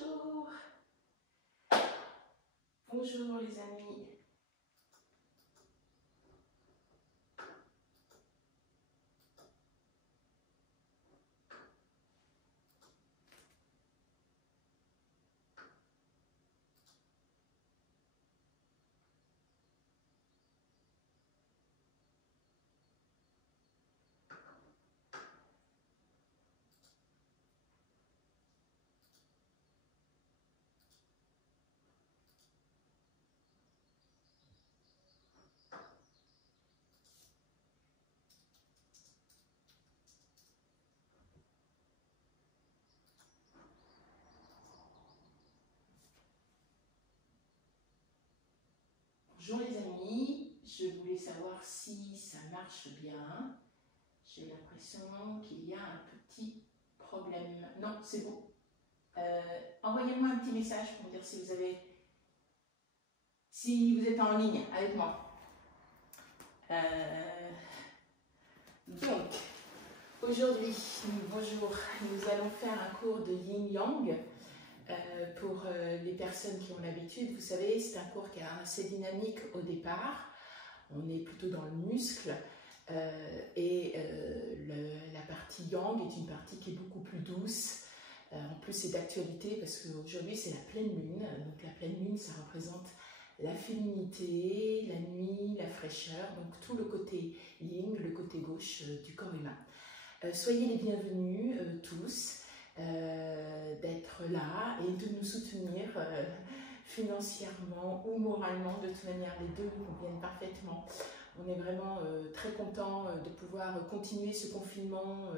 Bonjour. Bonjour les amis. Bonjour les amis, je voulais savoir si ça marche bien. J'ai l'impression qu'il y a un petit problème. Non, c'est bon. Envoyez-moi un petit message pour me dire si vous êtes en ligne avec moi. Donc, aujourd'hui, bonjour, nous allons faire un cours de Yin Yang. Pour les personnes qui ont l'habitude, vous savez, c'est un cours qui est assez dynamique au départ. On est plutôt dans le muscle la partie Yang est une partie qui est beaucoup plus douce. En plus, c'est d'actualité parce qu'aujourd'hui, c'est la pleine lune. Donc, la pleine lune, ça représente la féminité, la nuit, la fraîcheur. Donc, tout le côté Yin, le côté gauche du corps humain. Soyez les bienvenus tous. D'être là et de nous soutenir financièrement ou moralement. De toute manière, les deux nous conviennent parfaitement. On est vraiment très content de pouvoir continuer ce confinement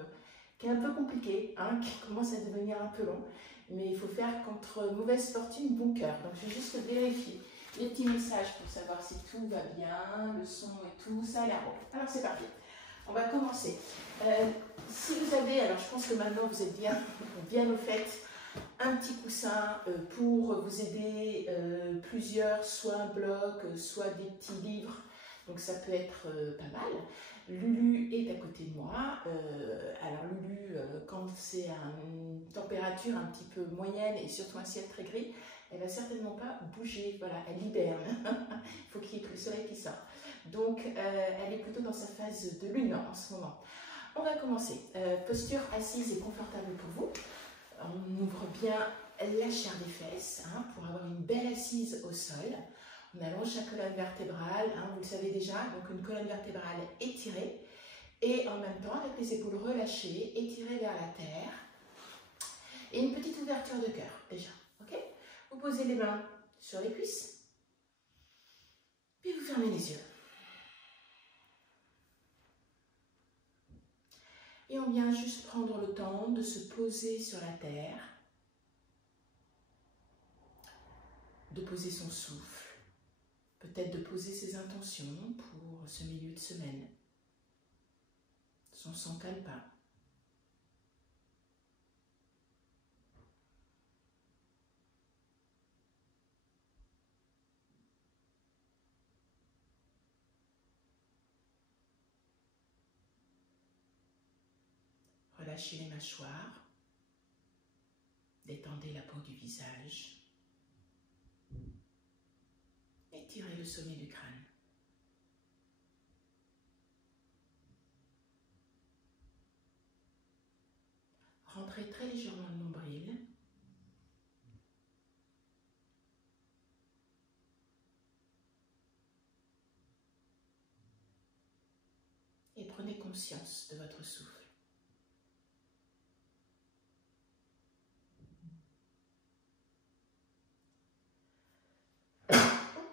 qui est un peu compliqué, hein, qui commence à devenir un peu long, mais il faut faire contre mauvaise fortune bon cœur. Donc je vais juste vérifier les petits messages pour savoir si tout va bien, le son et tout, ça a l'air bon. Alors c'est parti. On va commencer. Si vous avez, alors je pense que maintenant vous êtes bien au fait, un petit coussin pour vous aider, plusieurs, soit un bloc, soit des petits livres, donc ça peut être pas mal. Lulu est à côté de moi. Alors Lulu, quand c'est une température un petit peu moyenne et surtout un ciel très gris, elle va certainement pas bouger, voilà, elle hiberne. Il faut qu'il y ait le soleil qui sort. Donc, elle est plutôt dans sa phase de lune en ce moment. On va commencer. Posture assise et confortable pour vous. On ouvre bien la chair des fesses pour avoir une belle assise au sol. On allonge la colonne vertébrale, vous le savez déjà, donc une colonne vertébrale étirée. Et en même temps, avec les épaules relâchées, étirées vers la terre. Et une petite ouverture de cœur, déjà. Ok ? Vous posez les mains sur les cuisses. Puis vous fermez les yeux. Et on vient juste prendre le temps de se poser sur la terre, de poser son souffle, peut-être de poser ses intentions pour ce milieu de semaine. Son sang calme pas. Relâchez les mâchoires, détendez la peau du visage, étirez le sommet du crâne. Rentrez très légèrement le nombril. Et prenez conscience de votre souffle.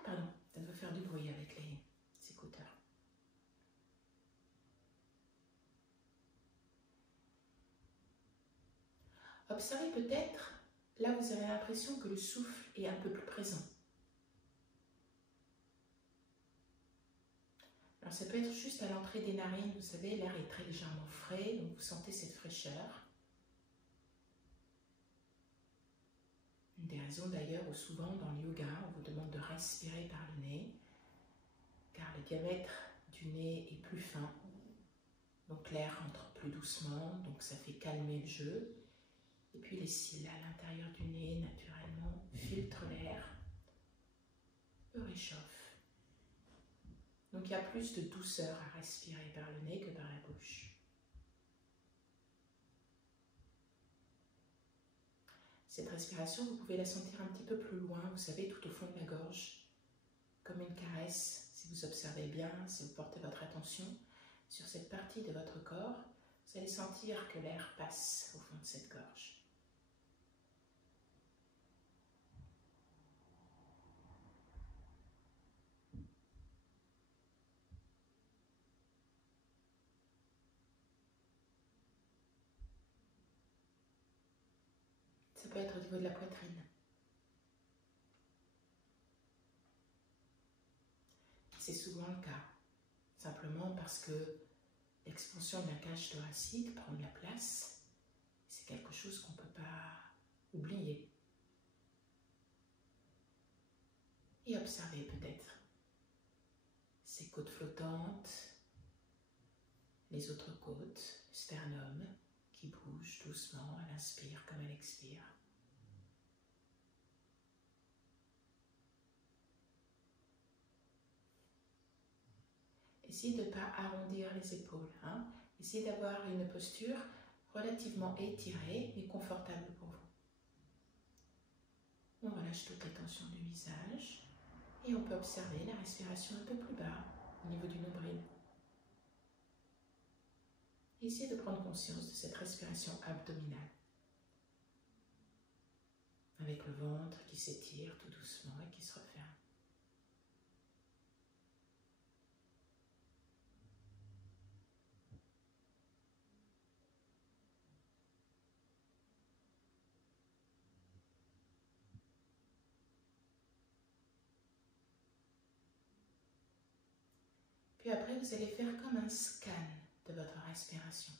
Pardon, ça doit faire du bruit avec les écouteurs. Observez peut-être, là vous avez l'impression que le souffle est un peu plus présent. Alors ça peut être juste à l'entrée des narines, vous savez, l'air est très légèrement frais, donc vous sentez cette fraîcheur. Une des raisons d'ailleurs où souvent dans le yoga, on vous demande de respirer par le nez, car le diamètre du nez est plus fin, donc l'air rentre plus doucement, donc ça fait calmer le jeu. Et puis les cils à l'intérieur du nez, naturellement, filtrent l'air, le réchauffent. Donc il y a plus de douceur à respirer par le nez que par la bouche. Cette respiration, vous pouvez la sentir un petit peu plus loin, vous savez, tout au fond de la gorge, comme une caresse. Si vous observez bien, si vous portez votre attention sur cette partie de votre corps, vous allez sentir que l'air passe au fond de cette gorge. Ça peut être au niveau de la poitrine. C'est souvent le cas, simplement parce que l'expansion de la cage thoracique prend de la place. C'est quelque chose qu'on ne peut pas oublier. Et observez peut-être ces côtes flottantes, les autres côtes, le sternum qui bouge doucement à l'inspire comme à l'expire. Essayez de ne pas arrondir les épaules. Essayez d'avoir une posture relativement étirée mais confortable pour vous. On relâche toutes les tensions du visage et on peut observer la respiration un peu plus bas au niveau du nombril. Essayez de prendre conscience de cette respiration abdominale avec le ventre qui s'étire tout doucement et qui se referme. Puis après, vous allez faire comme un scan de votre respiration.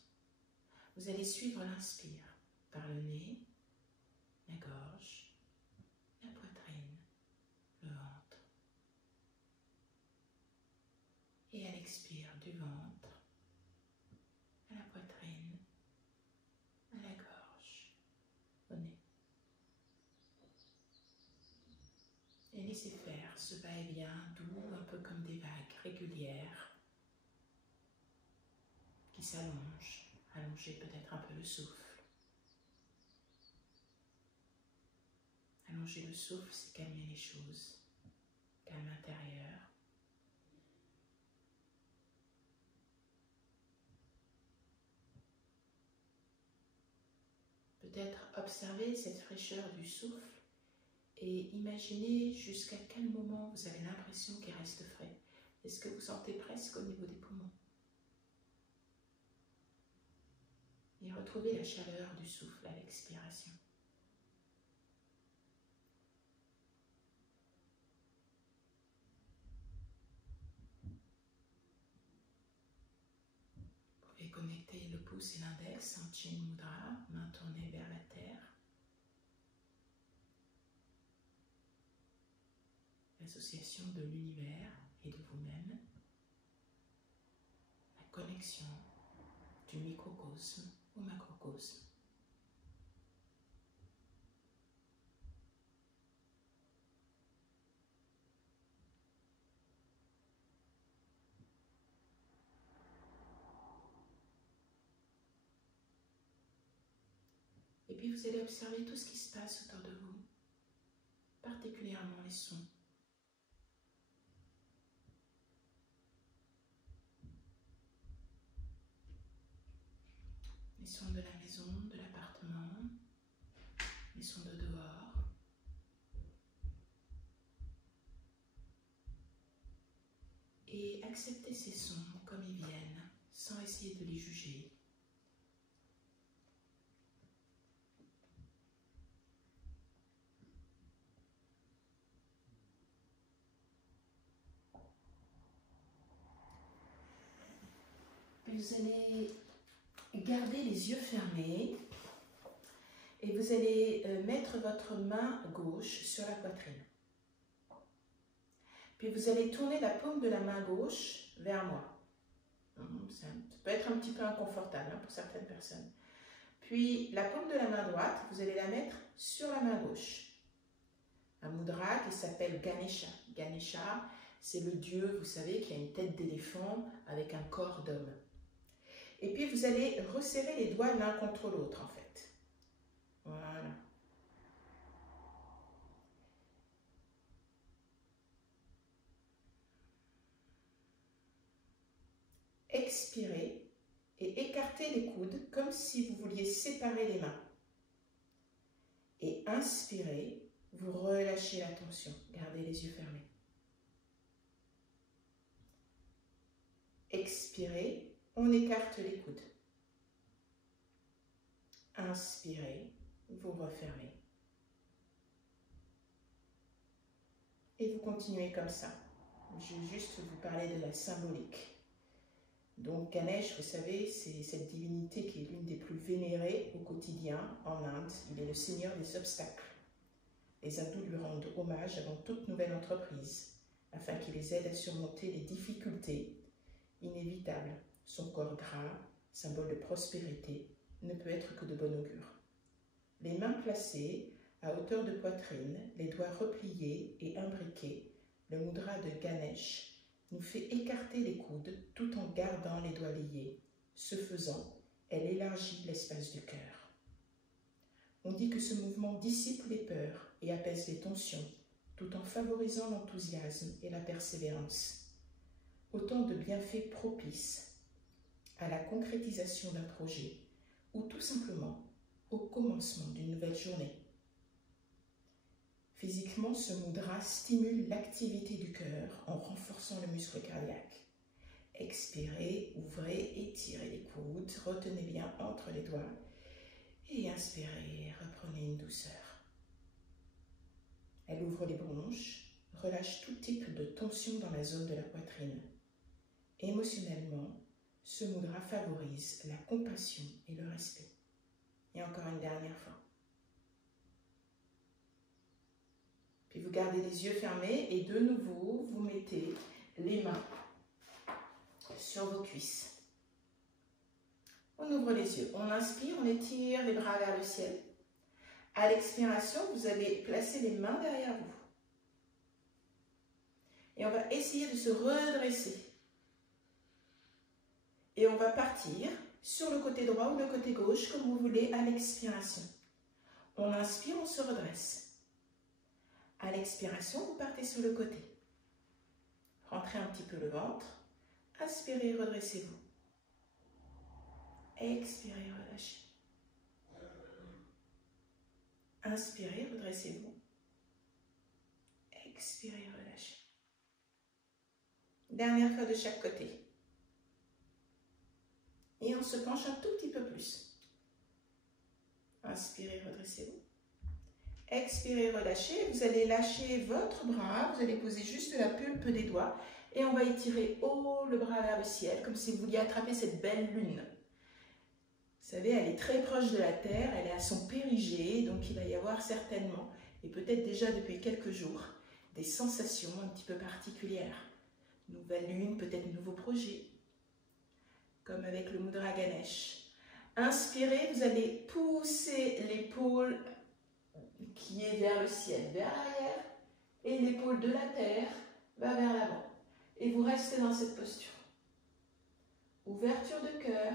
Vous allez suivre l'inspire par le nez, la gorge, la poitrine, le ventre. Et à l'expire du ventre, à la poitrine, à la gorge, au nez. Et laissez faire ce va-et-vient doux, un peu comme des vagues régulières qui s'allongent. Allongez peut-être un peu le souffle. Allonger le souffle, c'est calmer les choses, calme intérieur. Peut-être observer cette fraîcheur du souffle et imaginez jusqu'à quel moment vous avez l'impression qu'il reste frais. Est-ce que vous sentez presque au niveau des poumons? Et retrouvez la chaleur du souffle à l'expiration. Vous pouvez connecter le pouce et l'index en Chin Mudra, main tournée vers la terre. L'association de l'univers et de vous-même. La connexion du microcosme au macrocosme. Et puis vous allez observer tout ce qui se passe autour de vous, particulièrement les sons. Les sons de la maison, de l'appartement, les sons de dehors. Et acceptez ces sons comme ils viennent, sans essayer de les juger. Puis vous allez garder les yeux fermés et vous allez mettre votre main gauche sur la poitrine. Puis vous allez tourner la paume de la main gauche vers moi. Ça peut être un petit peu inconfortable pour certaines personnes. Puis la paume de la main droite, vous allez la mettre sur la main gauche. Un mudra qui s'appelle Ganesha. Ganesha, c'est le dieu, vous savez, qui a une tête d'éléphant avec un corps d'homme. Et puis vous allez resserrer les doigts l'un contre l'autre en fait. Voilà. Expirez et écartez les coudes comme si vous vouliez séparer les mains. Et inspirez, vous relâchez la tension. Gardez les yeux fermés. Expirez, on écarte les coudes. Inspirez, vous refermez. Et vous continuez comme ça. Je vais juste vous parler de la symbolique. Donc Ganesh, vous savez, c'est cette divinité qui est l'une des plus vénérées au quotidien en Inde. Il est le seigneur des obstacles. Les hindous lui rendent hommage avant toute nouvelle entreprise, afin qu'il les aide à surmonter les difficultés inévitables. Son corps gras, symbole de prospérité, ne peut être que de bon augure. Les mains placées à hauteur de poitrine, les doigts repliés et imbriqués, le mudra de Ganesh nous fait écarter les coudes tout en gardant les doigts liés. Ce faisant, elle élargit l'espace du cœur. On dit que ce mouvement dissipe les peurs et apaise les tensions, tout en favorisant l'enthousiasme et la persévérance. Autant de bienfaits propices à la concrétisation d'un projet ou tout simplement au commencement d'une nouvelle journée. Physiquement, ce mudra stimule l'activité du cœur en renforçant le muscle cardiaque. Expirez, ouvrez, étirez les coudes, retenez bien entre les doigts et inspirez, reprenez une douceur. Elle ouvre les bronches, relâche tout type de tension dans la zone de la poitrine. Émotionnellement, ce mudra favorise la compassion et le respect. Et encore une dernière fois. Puis vous gardez les yeux fermés et de nouveau, vous mettez les mains sur vos cuisses. On ouvre les yeux. On inspire, on étire les bras vers le ciel. À l'expiration, vous allez placer les mains derrière vous. Et on va essayer de se redresser. Et on va partir sur le côté droit ou le côté gauche, comme vous voulez, à l'expiration. On inspire, on se redresse. À l'expiration, vous partez sur le côté. Rentrez un petit peu le ventre. Inspirez, redressez-vous. Expirez, relâchez. Inspirez, redressez-vous. Expirez, relâchez. Dernière fois de chaque côté. Et on se penche un tout petit peu plus. Inspirez, redressez-vous. Expirez, relâchez. Vous allez lâcher votre bras. Vous allez poser juste la pulpe des doigts. Et on va étirer haut le bras vers le ciel, comme si vous vouliez attraper cette belle lune. Vous savez, elle est très proche de la Terre. Elle est à son périgée. Donc il va y avoir certainement, et peut-être déjà depuis quelques jours, des sensations un petit peu particulières. Nouvelle lune, peut-être nouveau projet. Comme avec le mudra Ganesh. Inspirez, vous allez pousser l'épaule qui est vers le ciel, vers l'arrière, et l'épaule de la terre va vers l'avant. Et vous restez dans cette posture. Ouverture de cœur,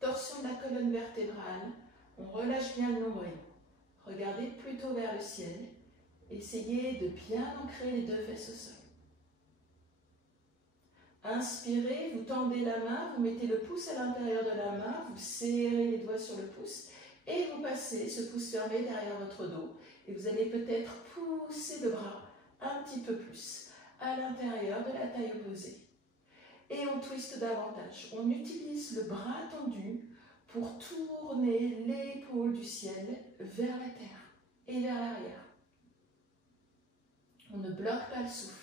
torsion de la colonne vertébrale, on relâche bien le nombril. Regardez plutôt vers le ciel, essayez de bien ancrer les deux fesses au sol. Inspirez, vous tendez la main, vous mettez le pouce à l'intérieur de la main, vous serrez les doigts sur le pouce et vous passez ce pouce fermé derrière votre dos. Et vous allez peut-être pousser le bras un petit peu plus à l'intérieur de la taille opposée. Et on twiste davantage. On utilise le bras tendu pour tourner l'épaule du ciel vers la terre et vers l'arrière. On ne bloque pas le souffle.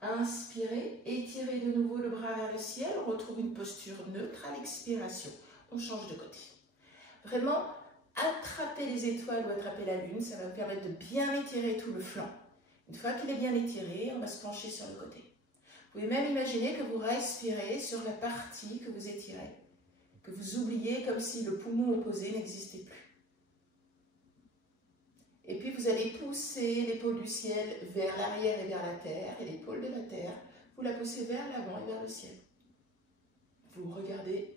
Inspirez, étirez de nouveau le bras vers le ciel, on retrouve une posture neutre à l'expiration. On change de côté. Vraiment, attrapez les étoiles ou attrapez la lune, ça va vous permettre de bien étirer tout le flanc. Une fois qu'il est bien étiré, on va se pencher sur le côté. Vous pouvez même imaginer que vous respirez sur la partie que vous étirez, que vous oubliez comme si le poumon opposé n'existait plus. Et puis vous allez pousser l'épaule du ciel vers l'arrière et vers la terre, et l'épaule de la terre, vous la poussez vers l'avant et vers le ciel. Vous regardez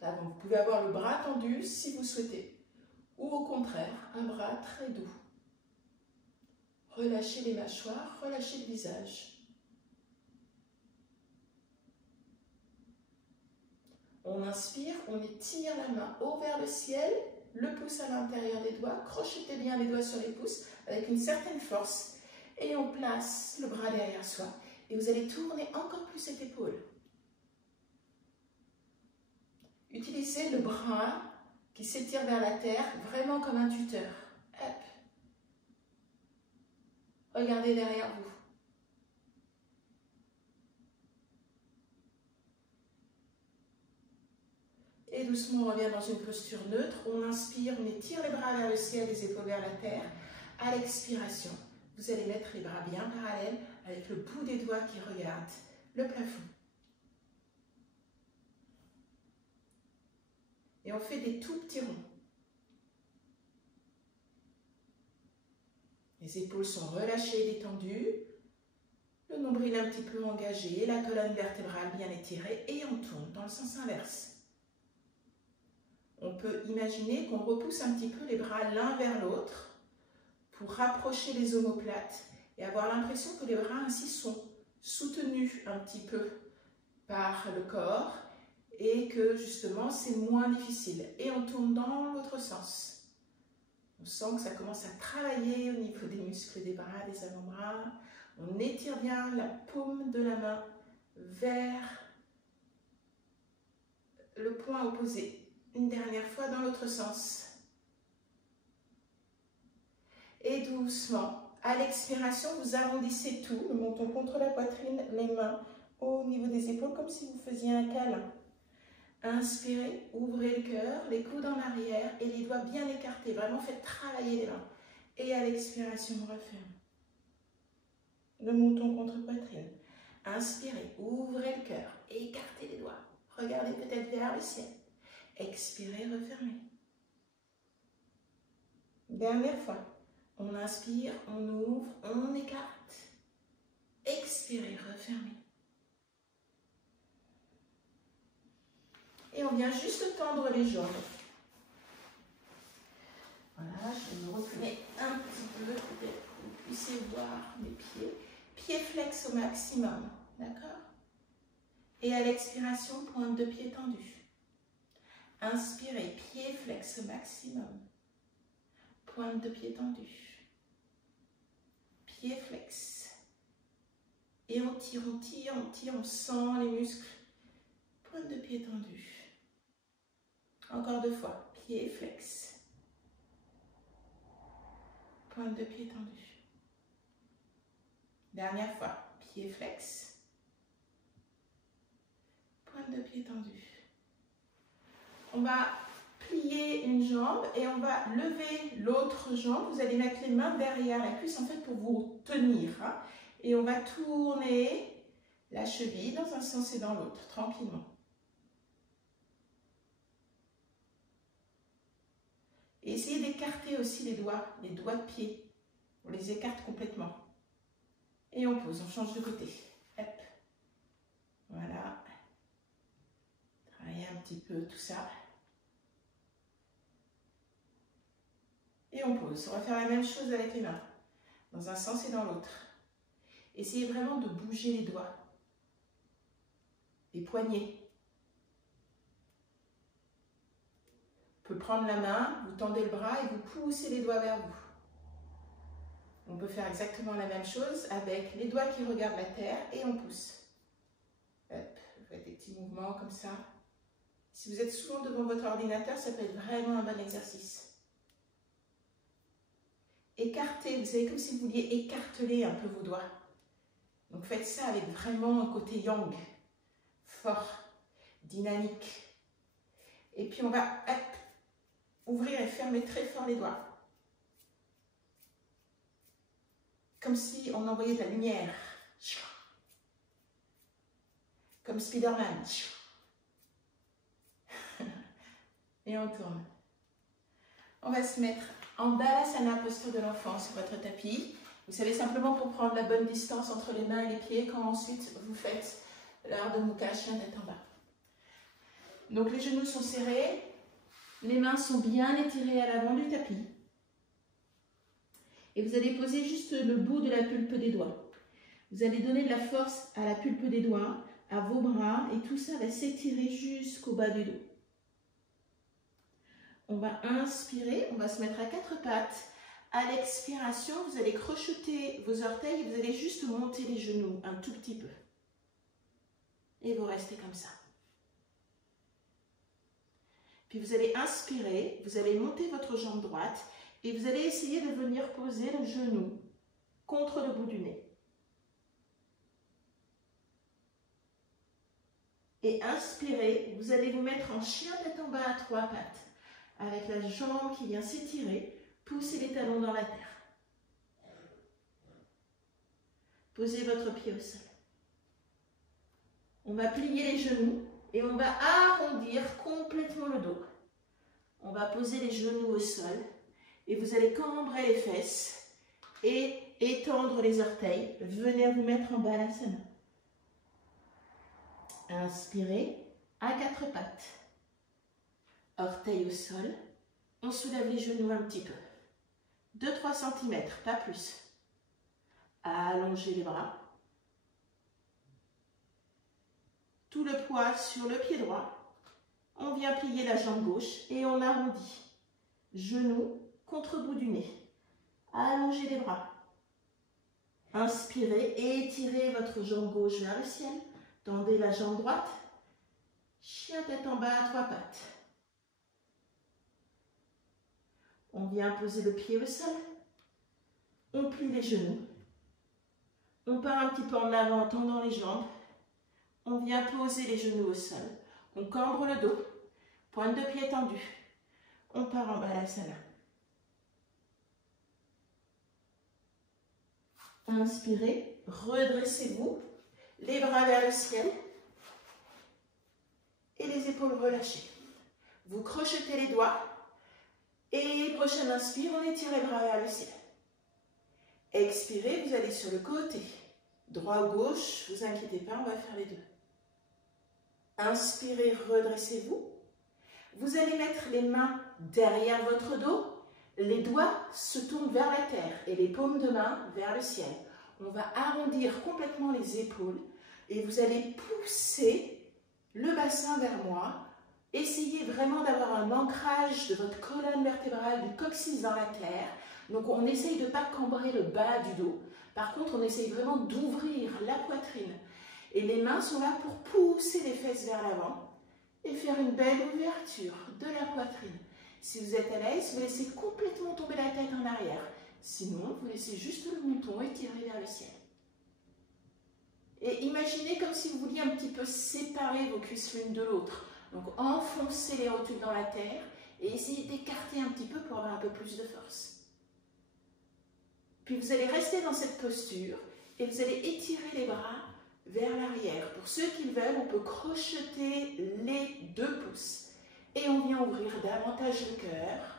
l'avant. Vous pouvez avoir le bras tendu si vous souhaitez, ou au contraire, un bras très doux. Relâchez les mâchoires, relâchez le visage. On inspire, on étire la main haut vers le ciel, le pouce à l'intérieur des doigts, crochetez bien les doigts sur les pouces avec une certaine force et on place le bras derrière soi et vous allez tourner encore plus cette épaule. Utilisez le bras qui s'étire vers la terre vraiment comme un tuteur. Hop. Regardez derrière vous. Et doucement, on revient dans une posture neutre. On inspire, on étire les bras vers le ciel, les épaules vers la terre. À l'expiration, vous allez mettre les bras bien parallèles avec le bout des doigts qui regarde le plafond. Et on fait des tout petits ronds. Les épaules sont relâchées, détendues. Le nombril un petit peu engagé, la colonne vertébrale bien étirée et on tourne dans le sens inverse. On peut imaginer qu'on repousse un petit peu les bras l'un vers l'autre pour rapprocher les omoplates et avoir l'impression que les bras ainsi sont soutenus un petit peu par le corps et que justement c'est moins difficile. Et on tourne dans l'autre sens. On sent que ça commence à travailler au niveau des muscles des bras, des avant-bras. On étire bien la paume de la main vers le point opposé. Une dernière fois dans l'autre sens. Et doucement, à l'expiration, vous arrondissez tout, le menton contre la poitrine, les mains au niveau des épaules, comme si vous faisiez un câlin. Inspirez, ouvrez le cœur, les coudes en arrière et les doigts bien écartés. Vraiment, faites travailler les mains. Et à l'expiration, on referme. Le menton contre poitrine. Inspirez, ouvrez le cœur, écartez les doigts. Regardez peut-être vers le ciel. Expirez, refermez. Dernière fois. On inspire, on ouvre, on écarte. Expirez, refermez. Et on vient juste tendre les jambes. Voilà, je vais me reculer un petit peu pour que vous puissiez voir mes pieds. Pieds flex au maximum, d'accord? Et à l'expiration, pointe de pied tendue. Inspirez, pied flex au maximum. Pointe de pied tendue. Pied flex. Et on tire, on tire, on tire, on sent les muscles. Pointe de pied tendue. Encore 2 fois. Pied flex. Pointe de pied tendue. Dernière fois. Pied flex. Pointe de pied tendue. On va plier une jambe et on va lever l'autre jambe. Vous allez mettre les mains derrière la cuisse en fait pour vous tenir. Hein. Et on va tourner la cheville dans un sens et dans l'autre, tranquillement. Et essayez d'écarter aussi les doigts de pied. On les écarte complètement. Et on pose, on change de côté. Hop. Voilà. Travaillez un petit peu tout ça. Et on pose. On va faire la même chose avec les mains, dans un sens et dans l'autre. Essayez vraiment de bouger les doigts, les poignets. Vous pouvez prendre la main, vous tendez le bras et vous poussez les doigts vers vous. On peut faire exactement la même chose avec les doigts qui regardent la terre et on pousse. Hop, vous faites des petits mouvements comme ça. Si vous êtes souvent devant votre ordinateur, ça peut être vraiment un bon exercice. Écartez, vous savez, comme si vous vouliez écarteler un peu vos doigts. Donc faites ça avec vraiment un côté yang, fort, dynamique. Et puis on va hop, ouvrir et fermer très fort les doigts. Comme si on envoyait de la lumière. Comme Spider-Man. Et on tourne. On va se mettre en Balasana, posture de l'enfant, sur votre tapis. Vous savez, simplement pour prendre la bonne distance entre les mains et les pieds, quand ensuite vous faites l'Ardha Mukha, chien tête en bas. Donc les genoux sont serrés, les mains sont bien étirées à l'avant du tapis. Et vous allez poser juste le bout de la pulpe des doigts. Vous allez donner de la force à la pulpe des doigts, à vos bras, et tout ça va s'étirer jusqu'au bas du dos. On va inspirer, on va se mettre à quatre pattes. À l'expiration, vous allez crocheter vos orteils et vous allez juste monter les genoux un tout petit peu. Et vous restez comme ça. Puis vous allez inspirer, vous allez monter votre jambe droite et vous allez essayer de venir poser le genou contre le bout du nez. Et inspirez, vous allez vous mettre en chien tête en bas à trois pattes. Avec la jambe qui vient s'étirer, poussez les talons dans la terre. Posez votre pied au sol. On va plier les genoux et on va arrondir complètement le dos. On va poser les genoux au sol et vous allez cambrer les fesses et étendre les orteils. Venez vous mettre en Balasana. Inspirez à quatre pattes. Orteils au sol. On soulève les genoux un petit peu. 2-3 cm, pas plus. Allongez les bras. Tout le poids sur le pied droit. On vient plier la jambe gauche et on arrondit. Genoux contre bout du nez. Allongez les bras. Inspirez et étirez votre jambe gauche vers le ciel. Tendez la jambe droite. Chien tête en bas à trois pattes. On vient poser le pied au sol. On plie les genoux. On part un petit peu en avant en tendant les jambes. On vient poser les genoux au sol. On cambre le dos. Pointe de pied tendue. On part en Balasana. Inspirez, redressez-vous. Les bras vers le ciel. Et les épaules relâchées. Vous crochetez les doigts. Et prochaine inspire, on étire les bras vers le ciel. Expirez, vous allez sur le côté. Droit ou gauche, ne vous inquiétez pas, on va faire les deux. Inspirez, redressez-vous. Vous allez mettre les mains derrière votre dos. Les doigts se tournent vers la terre et les paumes de main vers le ciel. On va arrondir complètement les épaules et vous allez pousser le bassin vers moi. Essayez vraiment d'avoir un ancrage de votre colonne vertébrale, du coccyx dans la terre. Donc on essaye de ne pas cambrer le bas du dos. Par contre, on essaye vraiment d'ouvrir la poitrine. Et les mains sont là pour pousser les fesses vers l'avant et faire une belle ouverture de la poitrine. Si vous êtes à l'aise, vous laissez complètement tomber la tête en arrière. Sinon, vous laissez juste le menton étiré vers le ciel. Et imaginez comme si vous vouliez un petit peu séparer vos cuisses l'une de l'autre. Donc enfoncez les rotules dans la terre et essayez d'écarter un petit peu pour avoir un peu plus de force. Puis vous allez rester dans cette posture et vous allez étirer les bras vers l'arrière. Pour ceux qui le veulent, on peut crocheter les 2 pouces. Et on vient ouvrir davantage le cœur,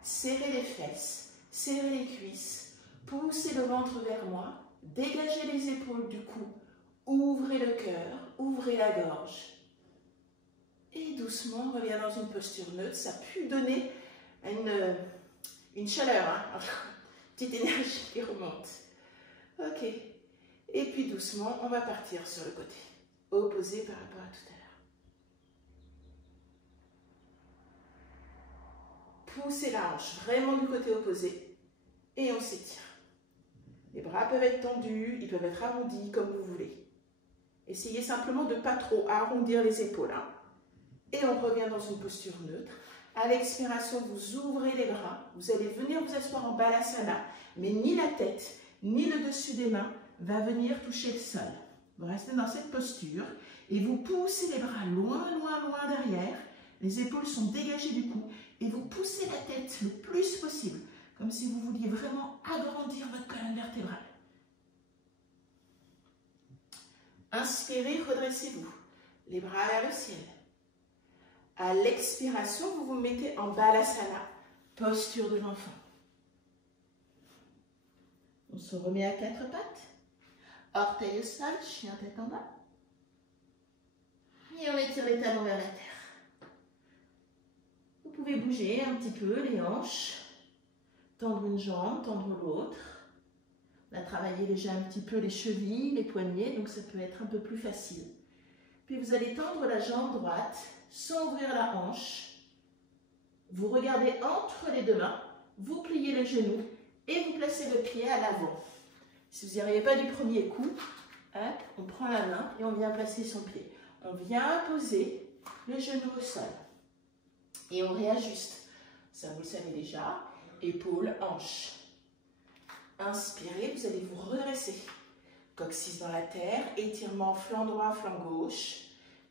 serrer les fesses, serrer les cuisses, pousser le ventre vers moi, dégagez les épaules du cou, ouvrez le cœur, ouvrez la gorge. Et doucement, on revient dans une posture neutre. Ça a pu donner une chaleur, hein, petite énergie qui remonte. Ok. Et puis doucement, on va partir sur le côté, opposé par rapport à tout à l'heure. Poussez la hanche vraiment du côté opposé et on s'étire. Les bras peuvent être tendus, ils peuvent être arrondis comme vous voulez. Essayez simplement de ne pas trop arrondir les épaules. Hein. Et on revient dans une posture neutre. À l'expiration, vous ouvrez les bras. Vous allez venir vous asseoir en Balasana, mais ni la tête, ni le dessus des mains va venir toucher le sol. Vous restez dans cette posture et vous poussez les bras loin, loin, loin derrière. Les épaules sont dégagées du cou et vous poussez la tête le plus possible, comme si vous vouliez vraiment agrandir votre colonne vertébrale. Inspirez, redressez-vous. Les bras vers le ciel. À l'expiration, vous vous mettez en Balasana, posture de l'enfant. On se remet à quatre pattes. Orteils au sol, chien tête en bas. Et on étire les talons vers la terre. Vous pouvez bouger un petit peu les hanches, tendre une jambe, tendre l'autre. On a travaillé déjà un petit peu les chevilles, les poignets, donc ça peut être un peu plus facile. Puis vous allez tendre la jambe droite, sans ouvrir la hanche. Vous regardez entre les deux mains, vous pliez les genoux et vous placez le pied à l'avant. Si vous n'y arrivez pas du premier coup, hop, on prend la main et on vient placer son pied. On vient poser le genou au sol. Et on réajuste. Ça, vous le savez déjà. Épaules, hanches. Inspirez, vous allez vous redresser. Coccyx dans la terre, étirement flanc droit, flanc gauche.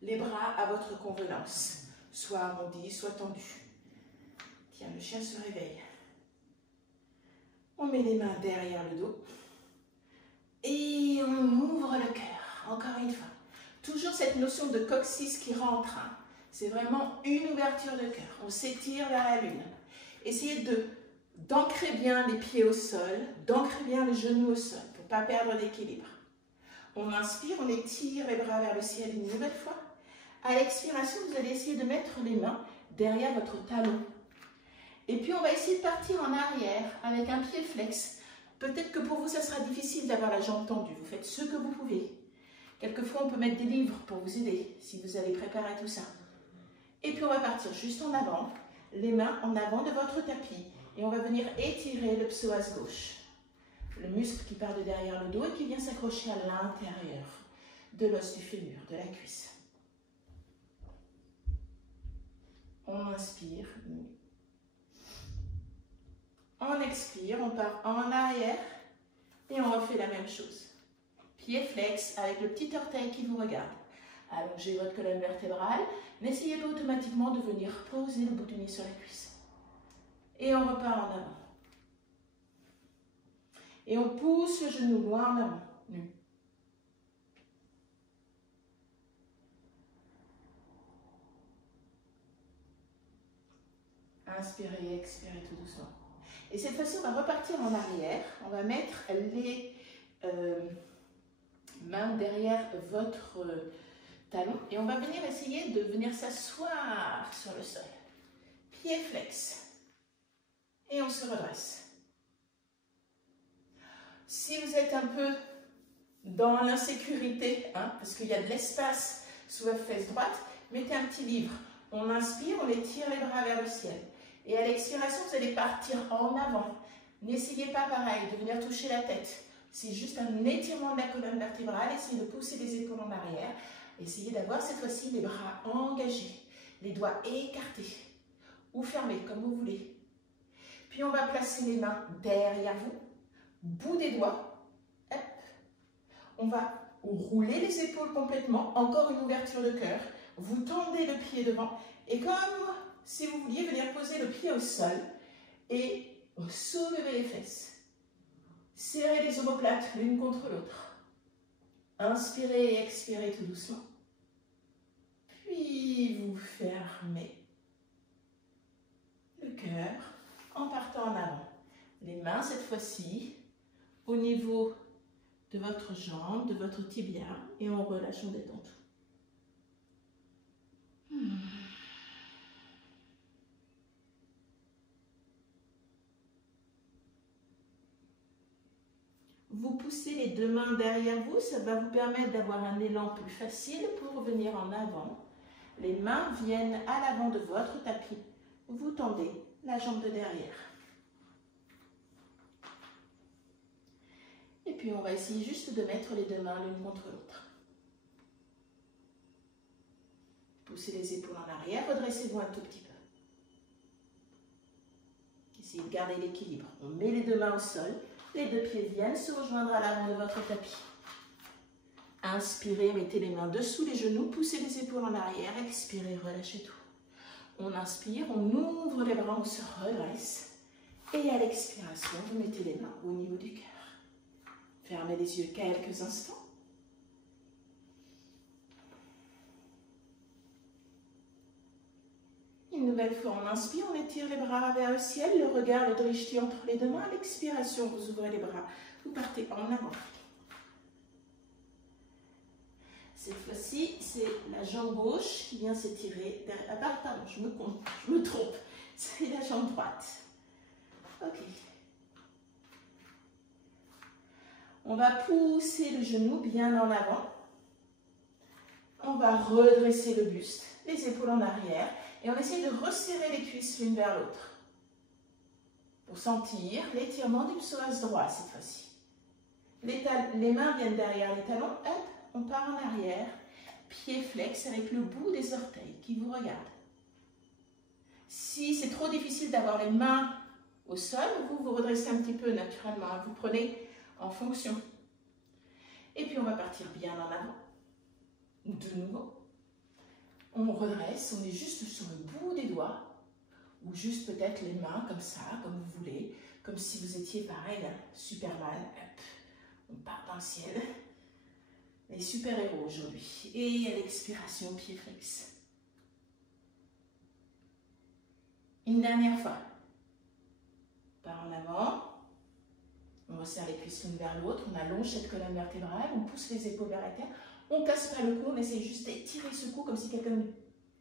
Les bras à votre convenance. Soit arrondis, soit tendus. Tiens, le chien se réveille. On met les mains derrière le dos. Et on ouvre le cœur. Encore une fois. Toujours cette notion de coccyx qui rentre. C'est vraiment une ouverture de cœur. On s'étire vers la lune. Essayez d'ancrer bien les pieds au sol, d'ancrer bien les genoux au sol pour ne pas perdre l'équilibre. On inspire, on étire les bras vers le ciel une nouvelle fois. À l'expiration, vous allez essayer de mettre les mains derrière votre talon. Et puis on va essayer de partir en arrière avec un pied flex. Peut-être que pour vous, ça sera difficile d'avoir la jambe tendue. Vous faites ce que vous pouvez. Quelquefois, on peut mettre des livres pour vous aider, si vous avez préparé tout ça. Et puis, on va partir juste en avant, les mains en avant de votre tapis. Et on va venir étirer le psoas gauche. Le muscle qui part de derrière le dos et qui vient s'accrocher à l'intérieur de l'os du fémur, de la cuisse. On inspire. On expire, on part en arrière et on refait la même chose. Pied flex avec le petit orteil qui vous regarde. Allongez votre colonne vertébrale. N'essayez pas automatiquement de venir poser le bout du nez sur la cuisse. Et on repart en avant. Et on pousse le genou loin en avant. Nu. Inspirez, expirez tout doucement. Et cette fois-ci, on va repartir en arrière. On va mettre les main derrière votre talon et on va venir essayer de venir s'asseoir sur le sol. Pied flex. Et on se redresse. Si vous êtes un peu dans l'insécurité, parce qu'il y a de l'espace sous votre fesse droite, mettez un petit livre. On inspire, on étire les bras vers le ciel. Et à l'expiration, vous allez partir en avant. N'essayez pas pareil de venir toucher la tête. C'est juste un étirement de la colonne vertébrale. Essayez de pousser les épaules en arrière. Essayez d'avoir cette fois-ci les bras engagés, les doigts écartés ou fermés, comme vous voulez. Puis on va placer les mains derrière vous, bout des doigts. Hop. On va rouler les épaules complètement, encore une ouverture de cœur. Vous tendez le pied devant et comme si vous vouliez venir poser le pied au sol et soulever les fesses. Serrez les omoplates l'une contre l'autre. Inspirez et expirez tout doucement. Puis vous fermez le cœur en partant en avant. Les mains cette fois-ci au niveau de votre jambe, de votre tibia et on relâche, on détend tout. Vous poussez les deux mains derrière vous, ça va vous permettre d'avoir un élan plus facile pour venir en avant. Les mains viennent à l'avant de votre tapis. Vous tendez la jambe de derrière. Et puis on va essayer juste de mettre les deux mains l'une contre l'autre. Poussez les épaules en arrière, redressez-vous un tout petit peu. Essayez de garder l'équilibre. On met les deux mains au sol. Les deux pieds viennent se rejoindre à l'avant de votre tapis. Inspirez, mettez les mains dessous les genoux, poussez les épaules en arrière, expirez, relâchez tout. On inspire, on ouvre les bras, on se redresse. Et à l'expiration, vous mettez les mains au niveau du cœur. Fermez les yeux quelques instants. Une nouvelle fois, on inspire, on étire les bras vers le ciel, le regard, le drishti entre les deux mains. À l'expiration, vous ouvrez les bras, vous partez en avant. Cette fois-ci, c'est la jambe gauche qui vient s'étirer. Ah, pardon, je me trompe. C'est la jambe droite. Ok. On va pousser le genou bien en avant. On va redresser le buste, les épaules en arrière. Et on essaye de resserrer les cuisses l'une vers l'autre. Pour sentir l'étirement du psoas droit cette fois-ci. Les mains viennent derrière les talons. Hop, on part en arrière. Pied flex avec le bout des orteils qui vous regardent. Si c'est trop difficile d'avoir les mains au sol, vous vous redressez un petit peu naturellement. Vous prenez en fonction. Et puis on va partir bien en avant. De nouveau. On redresse, on est juste sur le bout des doigts. Ou juste peut-être les mains comme ça, comme vous voulez. Comme si vous étiez pareil, là, Superman. Hop, on part dans le ciel. Les super-héros aujourd'hui. Et à l'expiration, pied flex. Une dernière fois. Par en avant. On resserre les cuisses l'une vers l'autre. On allonge cette colonne vertébrale. On pousse les épaules vers la terre. On ne casse pas le cou. On essaie juste d'étirer ce cou comme si quelqu'un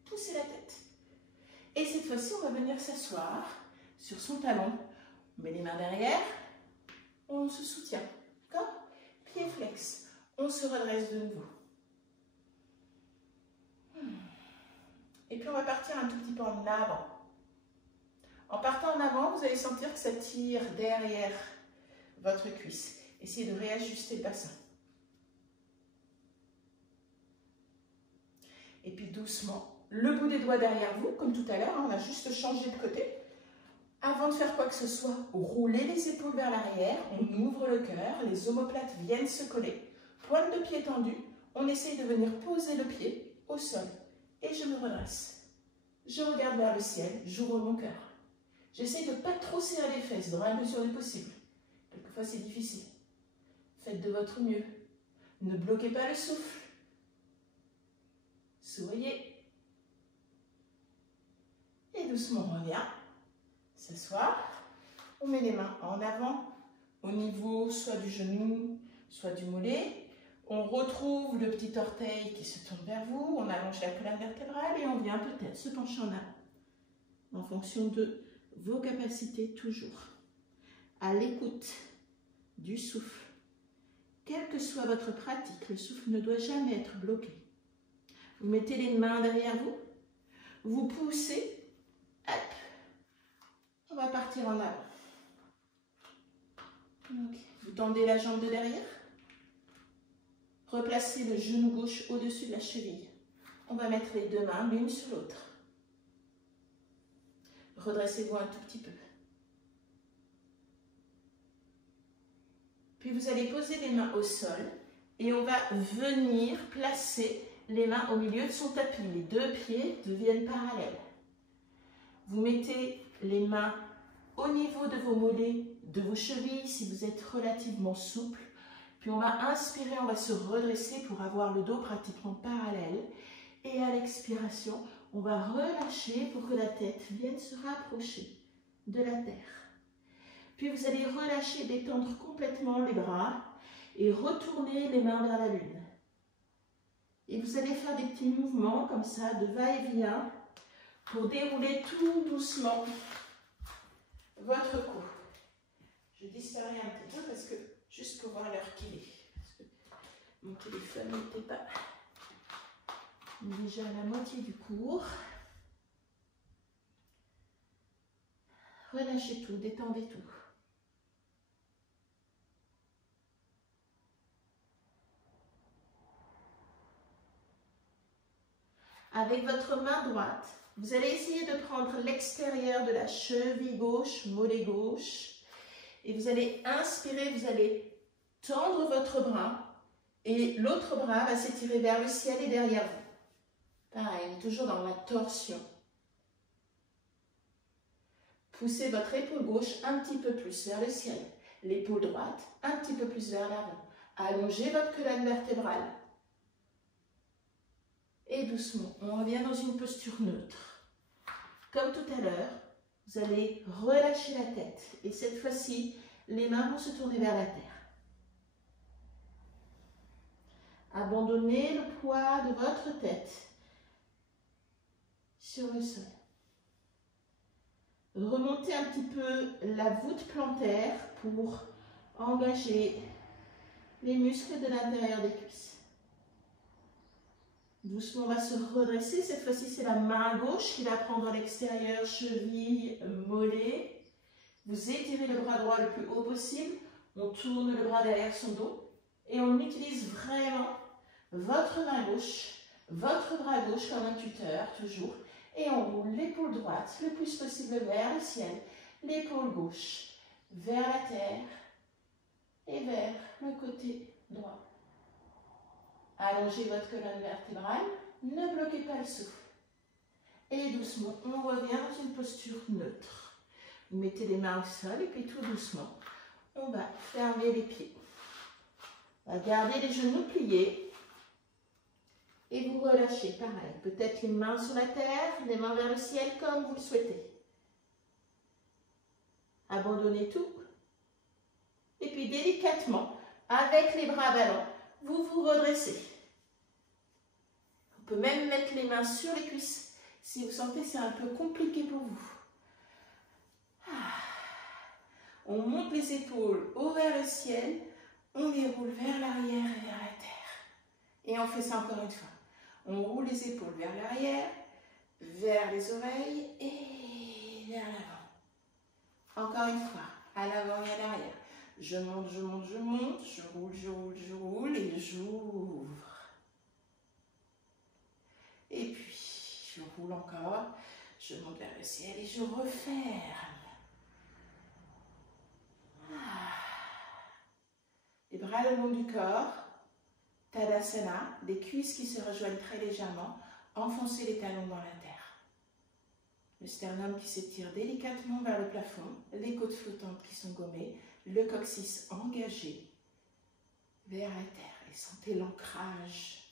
poussait la tête. Et cette fois-ci, on va venir s'asseoir sur son talon. On met les mains derrière. On se soutient. D'accord? Pied flex. On se redresse de nouveau. Et puis on va partir un tout petit peu en avant. En partant en avant, vous allez sentir que ça tire derrière votre cuisse. Essayez de réajuster le bassin. Et puis doucement, le bout des doigts derrière vous, comme tout à l'heure, on a juste changé de côté. Avant de faire quoi que ce soit, roulez les épaules vers l'arrière, on ouvre le cœur, les omoplates viennent se coller. Pointe de pied tendue, on essaye de venir poser le pied au sol. Et je me redresse. Je regarde vers le ciel, j'ouvre mon cœur. J'essaye de ne pas trop serrer les fesses dans la mesure du possible. Quelquefois c'est difficile. Faites de votre mieux. Ne bloquez pas le souffle. Souriez. Et doucement on revient. S'asseoir. On met les mains en avant, au niveau soit du genou, soit du mollet. On retrouve le petit orteil qui se tourne vers vous. On allonge la colonne vertébrale et on vient peut-être se pencher en avant. En fonction de vos capacités toujours. À l'écoute du souffle. Quelle que soit votre pratique, le souffle ne doit jamais être bloqué. Vous mettez les mains derrière vous. Vous poussez. Hop. On va partir en avant. Okay. Vous tendez la jambe de derrière. Replacez le genou gauche au-dessus de la cheville. On va mettre les deux mains l'une sur l'autre. Redressez-vous un tout petit peu. Puis vous allez poser les mains au sol et on va venir placer les mains au milieu de son tapis. Les deux pieds deviennent parallèles. Vous mettez les mains au niveau de vos mollets, de vos chevilles si vous êtes relativement souple. Puis on va inspirer, on va se redresser pour avoir le dos pratiquement parallèle. Et à l'expiration, on va relâcher pour que la tête vienne se rapprocher de la terre. Puis vous allez relâcher, détendre complètement les bras et retourner les mains vers la lune. Et vous allez faire des petits mouvements comme ça, de va-et-vient, pour dérouler tout doucement votre cou. Je disparais un petit peu parce que, juste pour voir l'heure qu'il est. Parce que mon téléphone n'était pas déjà à la moitié du cours. Relâchez tout, détendez tout. Avec votre main droite, vous allez essayer de prendre l'extérieur de la cheville gauche, mollet gauche. Et vous allez inspirer, vous allez tendre votre bras. Et l'autre bras va s'étirer vers le ciel et derrière vous. Pareil, toujours dans la torsion. Poussez votre épaule gauche un petit peu plus vers le ciel. L'épaule droite un petit peu plus vers l'avant. Allongez votre colonne vertébrale. Et doucement, on revient dans une posture neutre. Comme tout à l'heure, vous allez relâcher la tête. Et cette fois-ci, les mains vont se tourner vers la terre. Abandonnez le poids de votre tête sur le sol. Remontez un petit peu la voûte plantaire pour engager les muscles de l'intérieur des cuisses. Doucement, on va se redresser. Cette fois-ci, c'est la main gauche qui va prendre à l'extérieur, cheville, mollet. Vous étirez le bras droit le plus haut possible. On tourne le bras derrière son dos. Et on utilise vraiment votre main gauche, votre bras gauche comme un tuteur, toujours. Et on roule l'épaule droite le plus possible vers le ciel. L'épaule gauche vers la terre et vers le côté droit. Allongez votre colonne vertébrale, ne bloquez pas le souffle. Et doucement, on revient dans une posture neutre. Vous mettez les mains au sol et puis tout doucement, on va fermer les pieds. On va garder les genoux pliés et vous relâchez, pareil. Peut-être les mains sur la terre, les mains vers le ciel comme vous le souhaitez. Abandonnez tout. Et puis délicatement, avec les bras ballants, vous vous redressez. On peut même mettre les mains sur les cuisses si vous sentez que c'est un peu compliqué pour vous. On monte les épaules haut vers le ciel, on les roule vers l'arrière et vers la terre. Et on fait ça encore une fois. On roule les épaules vers l'arrière, vers les oreilles et vers l'avant. Encore une fois, à l'avant et à l'arrière. Je monte, je monte, je monte, je roule, je roule, je roule et j'ouvre. Et puis, je roule encore, je monte vers le ciel et je referme. Les bras le long du corps, Tadasana, les cuisses qui se rejoignent très légèrement, enfoncez les talons dans la terre. Le sternum qui s'étire délicatement vers le plafond, les côtes flottantes qui sont gommées, le coccyx engagé vers la terre et sentez l'ancrage.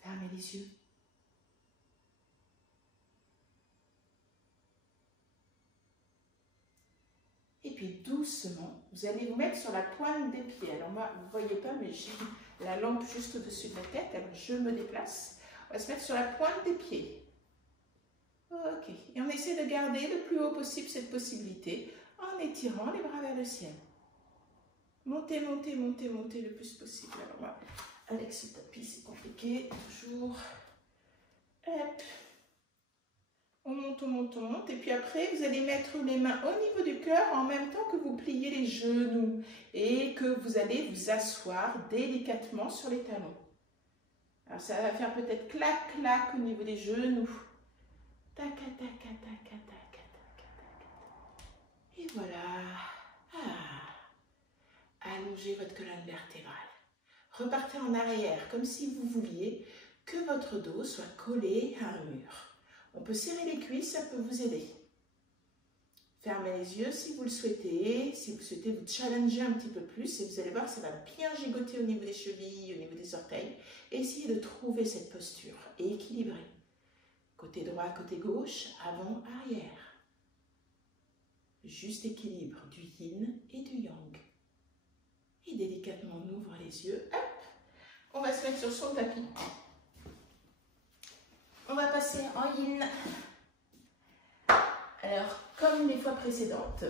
Fermez les yeux. Et puis doucement, vous allez vous mettre sur la pointe des pieds. Alors moi, vous ne voyez pas, mais j'ai la lampe juste au-dessus de la tête, alors je me déplace. On va se mettre sur la pointe des pieds. Ok, et on essaie de garder le plus haut possible cette possibilité en étirant les bras vers le ciel. Montez, montez, montez, montez le plus possible. Alors moi, avec ce tapis, c'est compliqué, toujours. Hop. On monte, on monte, on monte. Et puis après, vous allez mettre les mains au niveau du cœur en même temps que vous pliez les genoux et que vous allez vous asseoir délicatement sur les talons. Alors ça va faire peut-être clac, clac au niveau des genoux. Tac, tac, tac, tac, tac, tac, tac, tac. Et voilà. Allongez votre colonne vertébrale. Repartez en arrière comme si vous vouliez que votre dos soit collé à un mur. On peut serrer les cuisses, ça peut vous aider. Fermez les yeux si vous le souhaitez. Si vous souhaitez vous challenger un petit peu plus, et vous allez voir, ça va bien gigoter au niveau des chevilles, au niveau des orteils. Et essayez de trouver cette posture et équilibrée. Côté droit, côté gauche, avant, arrière. Juste équilibre du yin et du yang. Et délicatement, on ouvre les yeux. Hop. On va se mettre sur son tapis. On va passer en yin. Alors, comme les fois précédentes,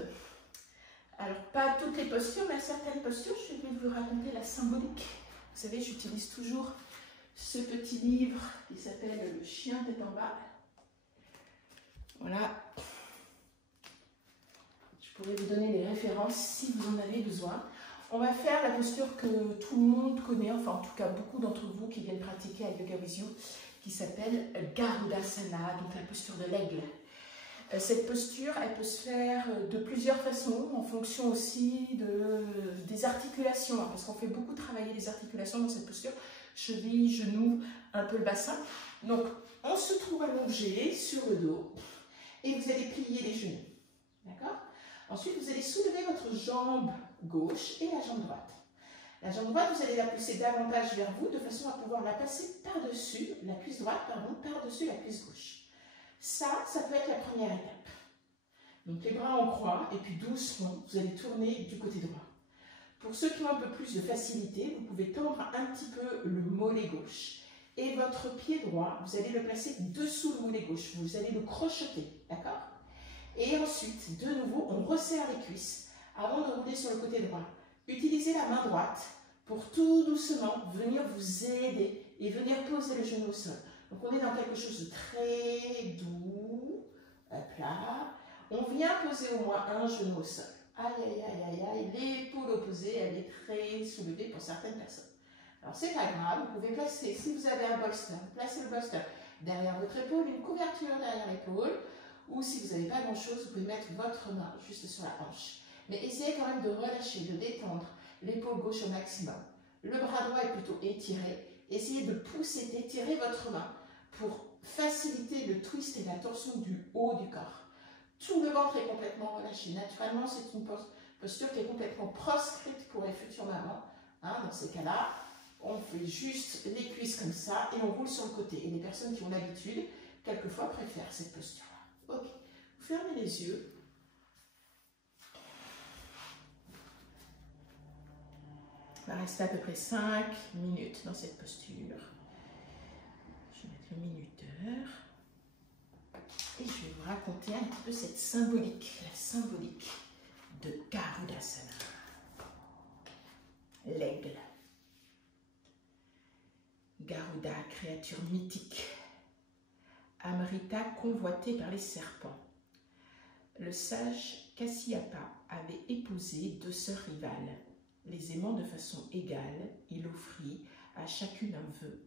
alors pas toutes les postures, mais certaines postures, je vais vous raconter la symbolique. Vous savez, j'utilise toujours ce petit livre qui s'appelle Le chien tête en bas. Voilà. Je pourrais vous donner les références si vous en avez besoin. On va faire la posture que tout le monde connaît, enfin en tout cas beaucoup d'entre vous qui viennent pratiquer à Yoga with You, qui s'appelle Garudasana, donc la posture de l'aigle. Cette posture, elle peut se faire de plusieurs façons, en fonction aussi des articulations, hein, parce qu'on fait beaucoup travailler les articulations dans cette posture, cheville, genoux, un peu le bassin. Donc, on se trouve allongé sur le dos et vous allez plier les genoux. D'accord ? Ensuite, vous allez soulever votre jambe gauche et la jambe droite. La jambe droite, vous allez la pousser davantage vers vous de façon à pouvoir la passer par-dessus, la cuisse droite, pardon, par-dessus la cuisse gauche. Ça peut être la première étape. Donc les bras en croix et puis doucement, vous allez tourner du côté droit. Pour ceux qui ont un peu plus de facilité, vous pouvez tendre un petit peu le mollet gauche. Et votre pied droit, vous allez le placer dessous le mollet gauche. Vous allez le crocheter, d'accord? Et ensuite, de nouveau, on resserre les cuisses avant de rouler sur le côté droit. Utilisez la main droite pour tout doucement venir vous aider et venir poser le genou au sol. Donc on est dans quelque chose de très doux. Hop là. On vient poser au moins un genou au sol. Aïe, aïe, aïe, aïe, aïe. L'épaule opposée, elle est très soulevée pour certaines personnes. Alors c'est pas grave, vous pouvez placer, si vous avez un bolster, placez le bolster derrière votre épaule, une couverture derrière l'épaule, ou si vous n'avez pas grand chose, vous pouvez mettre votre main juste sur la hanche. Mais essayez quand même de relâcher, de détendre l'épaule gauche au maximum. Le bras droit est plutôt étiré. Essayez de pousser, d'étirer votre main pour faciliter le twist et la torsion du haut du corps. Tout le ventre est complètement relâché. Naturellement, c'est une posture qui est complètement proscrite pour les futures mamans. Dans ces cas-là, on fait juste les cuisses comme ça et on roule sur le côté. Et les personnes qui ont l'habitude, quelquefois, préfèrent cette posture-là. Ok, vous fermez les yeux. On va rester à peu près 5 minutes dans cette posture. Je vais mettre le minuteur. Et je vais vous raconter un petit peu cette symbolique, la symbolique de Garudasana. L'aigle. Garuda, créature mythique. Amrita convoitée par les serpents. Le sage Kasyapa avait épousé 2 sœurs rivales. Les aimant de façon égale, il offrit à chacune un vœu.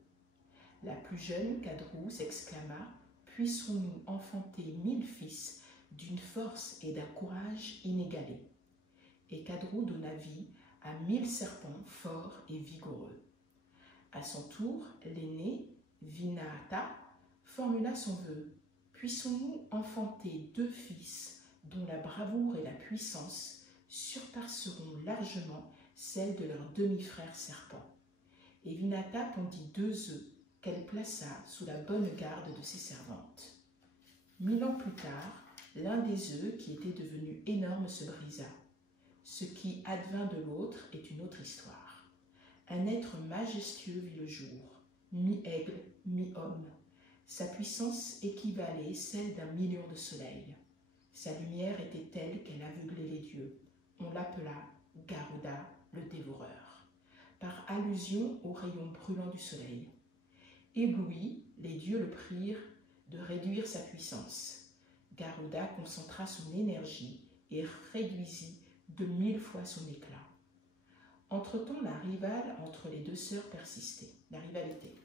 La plus jeune, Kadru, s'exclama « Puissions-nous enfanter 1000 fils d'une force et d'un courage inégalés ?» Et Kadru donna vie à 1000 serpents forts et vigoureux. À son tour, l'aîné, Vinata, formula son vœu « Puissions-nous enfanter 2 fils dont la bravoure et la puissance surpasseront largement celle de leur demi-frère serpent. » Et Vinata pondit 2 œufs qu'elle plaça sous la bonne garde de ses servantes. 1000 ans plus tard, l'un des œufs qui était devenu énorme se brisa. Ce qui advint de l'autre est une autre histoire. Un être majestueux vit le jour, mi-aigle, mi-homme. Sa puissance équivalait celle d'un million de soleils. Sa lumière était telle qu'elle aveuglait les dieux. On l'appela Garuda, le dévoreur, par allusion aux rayons brûlants du soleil. Ébloui, les dieux le prient de réduire sa puissance. Garuda concentra son énergie et réduisit de 1000 fois son éclat. Entre-temps, la rivale entre les 2 sœurs persistait, la rivalité.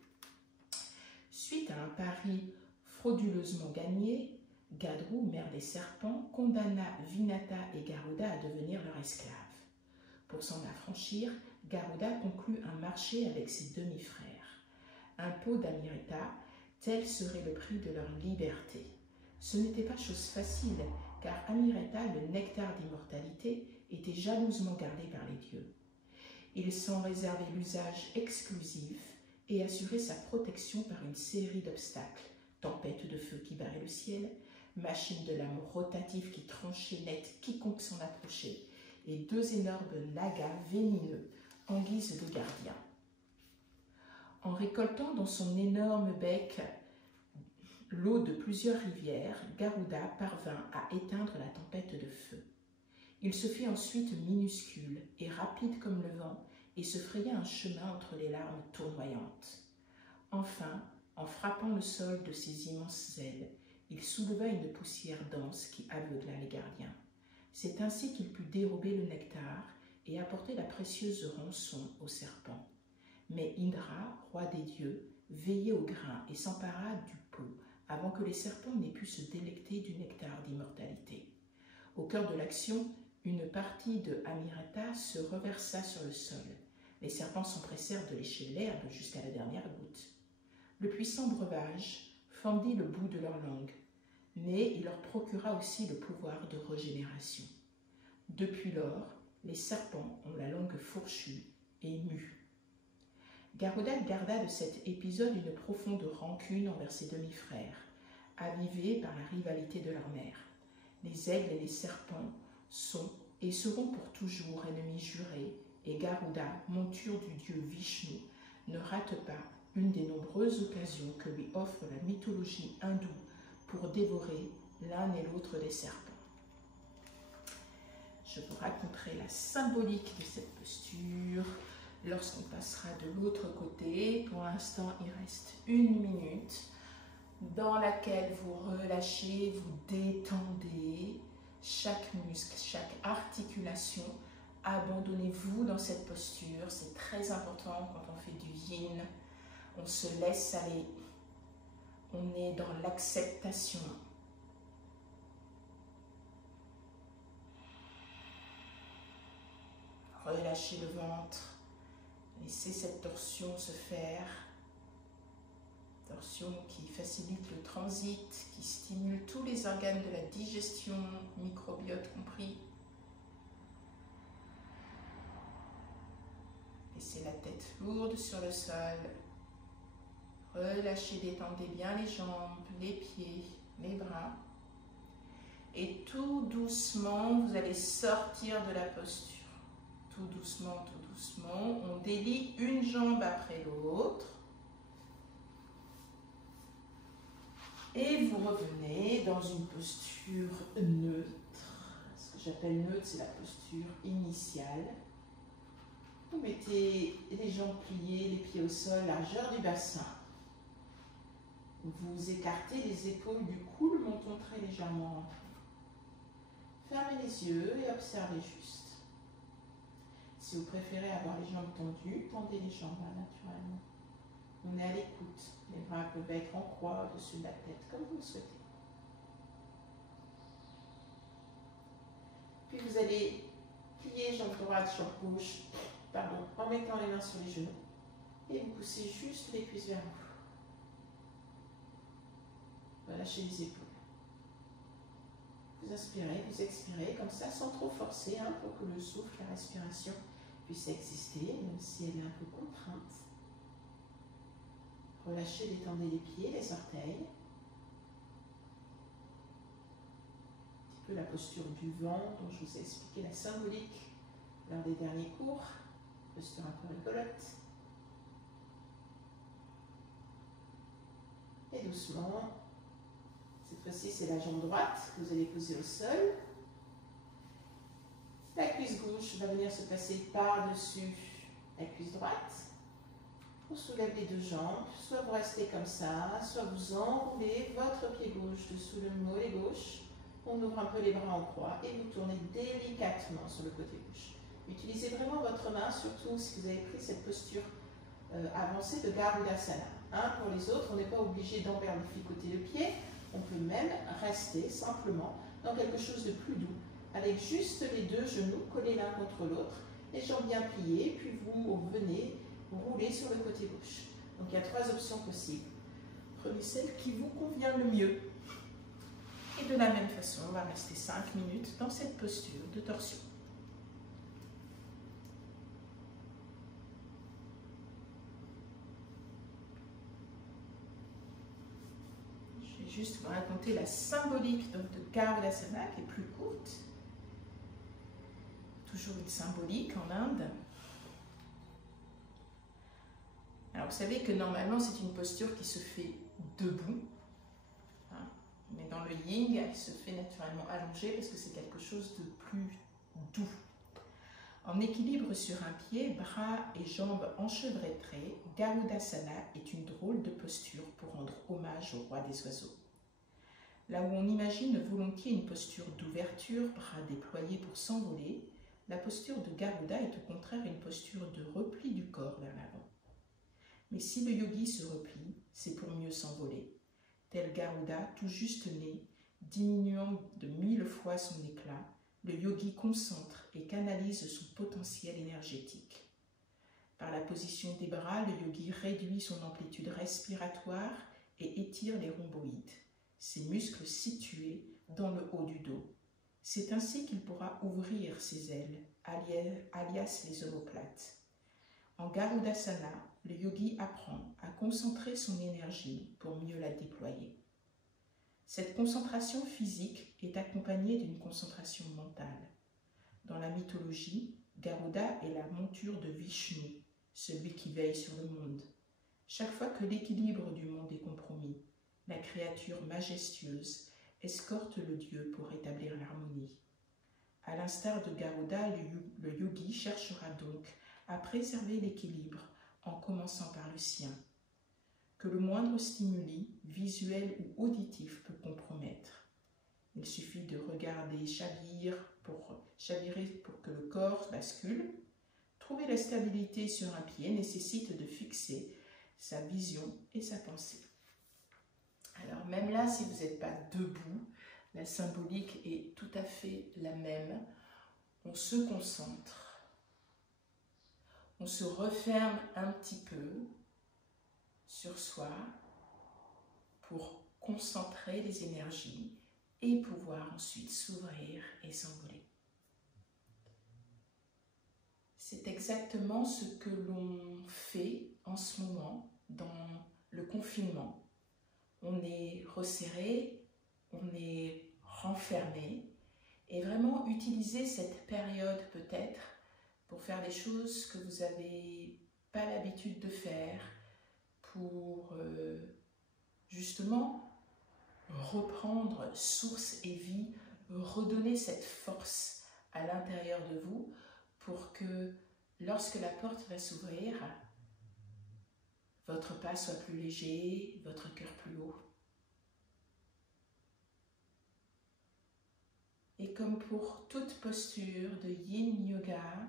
Suite à un pari frauduleusement gagné, Gadru, mère des serpents, condamna Vinata et Garuda à devenir leurs esclaves. Pour s'en affranchir, Garuda conclut un marché avec ses demi-frères. Impôt d'Amrita, tel serait le prix de leur liberté. Ce n'était pas chose facile, car Amrita, le nectar d'immortalité, était jalousement gardé par les dieux. Il s'en réservait l'usage exclusif et assurait sa protection par une série d'obstacles, tempête de feu qui barrait le ciel, machine de l'amour rotative qui tranchait net quiconque s'en approchait, et 2 énormes nagas vénineux en guise de gardiens. En récoltant dans son énorme bec l'eau de plusieurs rivières, Garuda parvint à éteindre la tempête de feu. Il se fit ensuite minuscule et rapide comme le vent et se fraya un chemin entre les larmes tournoyantes. Enfin, en frappant le sol de ses immenses ailes, il souleva une poussière dense qui aveugla les gardiens. C'est ainsi qu'il put dérober le nectar et apporter la précieuse rançon aux serpents. Mais Indra, roi des dieux, veillait au grain et s'empara du pot avant que les serpents n'aient pu se délecter du nectar d'immortalité. Au cœur de l'action, une partie de Amrita se reversa sur le sol. Les serpents s'empressèrent de lécher l'herbe jusqu'à la dernière goutte. Le puissant breuvage fendit le bout de leur langue, mais il leur procura aussi le pouvoir de régénération. Depuis lors, les serpents ont la langue fourchue et Garuda garda de cet épisode une profonde rancune envers ses demi-frères, avivée par la rivalité de leur mère. Les aigles et les serpents sont et seront pour toujours ennemis jurés, et Garuda, monture du dieu Vishnu, ne rate pas une des nombreuses occasions que lui offre la mythologie hindoue pour dévorer l'un et l'autre des serpents. Je vous raconterai la symbolique de cette posture lorsqu'on passera de l'autre côté. Pour l'instant, il reste 1 minute dans laquelle vous relâchez, vous détendez chaque muscle, chaque articulation. Abandonnez-vous dans cette posture, c'est très important quand on fait du yin. On se laisse aller, on est dans l'acceptation. Relâchez le ventre, laissez cette torsion se faire. Torsion qui facilite le transit, qui stimule tous les organes de la digestion, microbiote compris. Laissez la tête lourde sur le sol. Relâchez, détendez bien les jambes, les pieds, les bras. Et tout doucement, vous allez sortir de la posture. Tout doucement, on délie une jambe après l'autre. Et vous revenez dans une posture neutre. Ce que j'appelle neutre, c'est la posture initiale. Vous mettez les jambes pliées, les pieds au sol, largeur du bassin. Vous écartez les épaules du cou, le menton très légèrement. Fermez les yeux et observez juste. Si vous préférez avoir les jambes tendues, tendez les jambes naturellement. On est à l'écoute. Les bras peuvent être en croix au-dessus de la tête, comme vous le souhaitez. Puis vous allez plier jambe droite, jambe gauche, en mettant les mains sur les genoux. Et vous poussez juste les cuisses vers vous. Relâchez les épaules. Vous inspirez, vous expirez, comme ça, sans trop forcer, pour que le souffle, la respiration puisse exister, même si elle est un peu contrainte. Relâchez, détendez les pieds, les orteils. Un petit peu la posture du vent dont je vous ai expliqué la symbolique lors des derniers cours. Posture un peu rigolote. Et doucement, cette fois-ci c'est la jambe droite que vous allez poser au sol. La cuisse gauche va venir se placer par-dessus la cuisse droite. On soulève les deux jambes, soit vous restez comme ça, soit vous enroulez votre pied gauche dessous le mollet gauche. On ouvre un peu les bras en croix et vous tournez délicatement sur le côté gauche. Utilisez vraiment votre main, surtout si vous avez pris cette posture avancée de Garudasana. Pour les autres, on n'est pas obligé d'emberlificoter le pied. On peut même rester simplement dans quelque chose de plus doux, avec juste les deux genoux collés l'un contre l'autre, les jambes bien pliées, puis vous venez rouler sur le côté gauche. Donc il y a 3 options possibles. Prenez celle qui vous convient le mieux. Et de la même façon, on va rester 5 minutes dans cette posture de torsion. Je vais juste vous raconter la symbolique de Garudasana qui est plus courte. Toujours une symbolique en Inde. Alors vous savez que normalement c'est une posture qui se fait debout, mais dans le yin elle se fait naturellement allongée parce que c'est quelque chose de plus doux. En équilibre sur un pied, bras et jambes enchevêtrés, Garudasana est une drôle de posture pour rendre hommage au roi des oiseaux. Là où on imagine volontiers une posture d'ouverture, bras déployés pour s'envoler, la posture de Garuda est au contraire une posture de repli du corps vers l'avant. Mais si le yogi se replie, c'est pour mieux s'envoler. Tel Garuda, tout juste né, diminuant de 1000 fois son éclat, le yogi concentre et canalise son potentiel énergétique. Par la position des bras, le yogi réduit son amplitude respiratoire et étire les rhomboïdes, ses muscles situés dans le haut du dos. C'est ainsi qu'il pourra ouvrir ses ailes, alias les omoplates. En Garudasana, le yogi apprend à concentrer son énergie pour mieux la déployer. Cette concentration physique est accompagnée d'une concentration mentale. Dans la mythologie, Garuda est la monture de Vishnu, celui qui veille sur le monde. Chaque fois que l'équilibre du monde est compromis, la créature majestueuse escorte le dieu pour rétablir l'harmonie. À l'instar de Garuda, le yogi cherchera donc à préserver l'équilibre en commençant par le sien, que le moindre stimuli, visuel ou auditif, peut compromettre. Il suffit de regarder chavirer pour que le corps bascule. Trouver la stabilité sur un pied nécessite de fixer sa vision et sa pensée. Alors même là, si vous n'êtes pas debout, la symbolique est tout à fait la même. On se concentre, on se referme un petit peu sur soi pour concentrer les énergies et pouvoir ensuite s'ouvrir et s'envoler. C'est exactement ce que l'on fait en ce moment dans le confinement. On est resserré, on est renfermé, et vraiment utiliser cette période peut-être pour faire des choses que vous n'avez pas l'habitude de faire, pour justement reprendre source et vie, redonner cette force à l'intérieur de vous pour que lorsque la porte va s'ouvrir, votre pas soit plus léger, votre cœur plus haut. Et comme pour toute posture de Yin Yoga,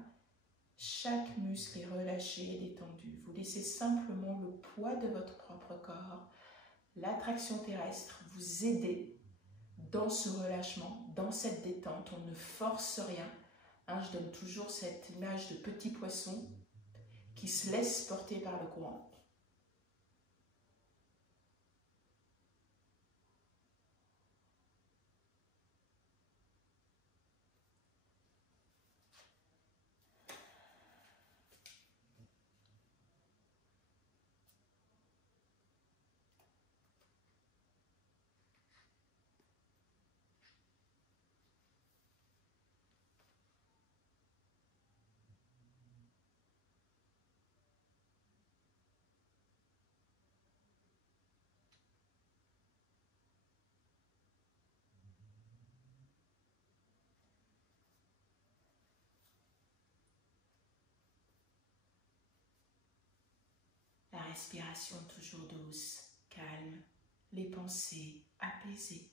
chaque muscle est relâché et détendu. Vous laissez simplement le poids de votre propre corps, l'attraction terrestre, vous aider dans ce relâchement, dans cette détente. On ne force rien. Je donne toujours cette image de petit poisson qui se laisse porter par le courant. La respiration toujours douce, calme, les pensées apaisées.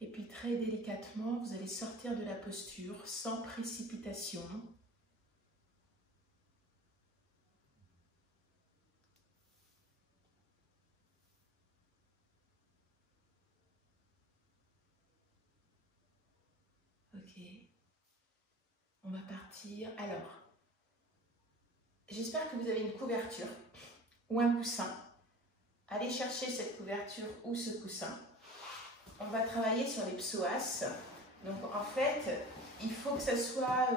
Et puis très délicatement, vous allez sortir de la posture sans précipitation. Ok. On va partir. Alors, j'espère que vous avez une couverture ou un coussin. Allez chercher cette couverture ou ce coussin. On va travailler sur les psoas. Donc en fait, il faut que ça soit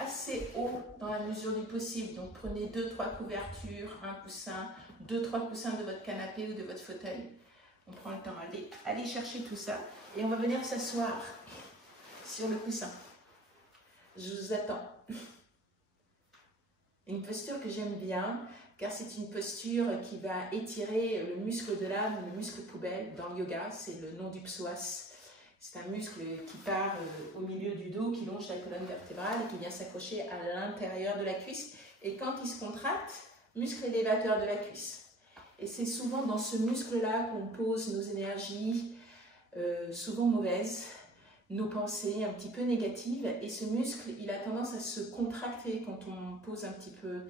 assez haut dans la mesure du possible. Donc prenez 2-3 couvertures, un coussin, 2-3 coussins de votre canapé ou de votre fauteuil. On prend le temps, allez chercher tout ça. Et on va venir s'asseoir sur le coussin. Je vous attends. Une posture que j'aime bien, car c'est une posture qui va étirer le muscle de l'âme, le muscle poubelle. Dans le yoga, c'est le nom du psoas. C'est un muscle qui part au milieu du dos, qui longe la colonne vertébrale et qui vient s'accrocher à l'intérieur de la cuisse. Et quand il se contracte, muscle élévateur de la cuisse. Et c'est souvent dans ce muscle-là qu'on pose nos énergies, souvent mauvaises, nos pensées un petit peu négatives. Et ce muscle, il a tendance à se contracter quand on pose un petit peu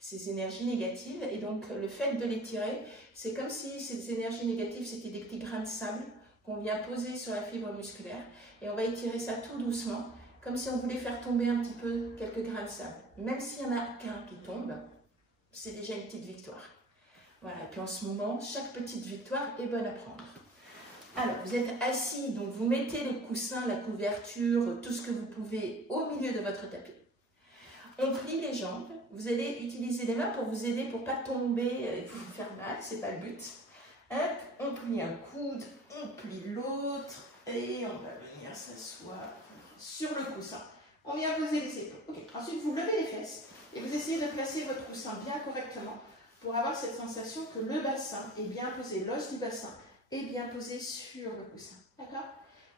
ces énergies négatives. Et donc, le fait de l'étirer, c'est comme si ces énergies négatives, c'était des petits grains de sable qu'on vient poser sur la fibre musculaire. Et on va étirer ça tout doucement, comme si on voulait faire tomber un petit peu quelques grains de sable. Même s'il n'y en a qu'un qui tombe, c'est déjà une petite victoire. Voilà, et puis en ce moment, chaque petite victoire est bonne à prendre. Alors, vous êtes assis, donc vous mettez le coussin, la couverture, tout ce que vous pouvez au milieu de votre tapis. On plie les jambes. Vous allez utiliser les mains pour vous aider, pour ne pas tomber et vous faire mal, ce n'est pas le but. Hop, on plie un coude, on plie l'autre et on va venir s'asseoir sur le coussin. On vient poser les épaules. Okay. Ensuite, vous levez les fesses et vous essayez de placer votre coussin bien correctement pour avoir cette sensation que le bassin est bien posé, l'os du bassin est bien posé sur le coussin. D'accord?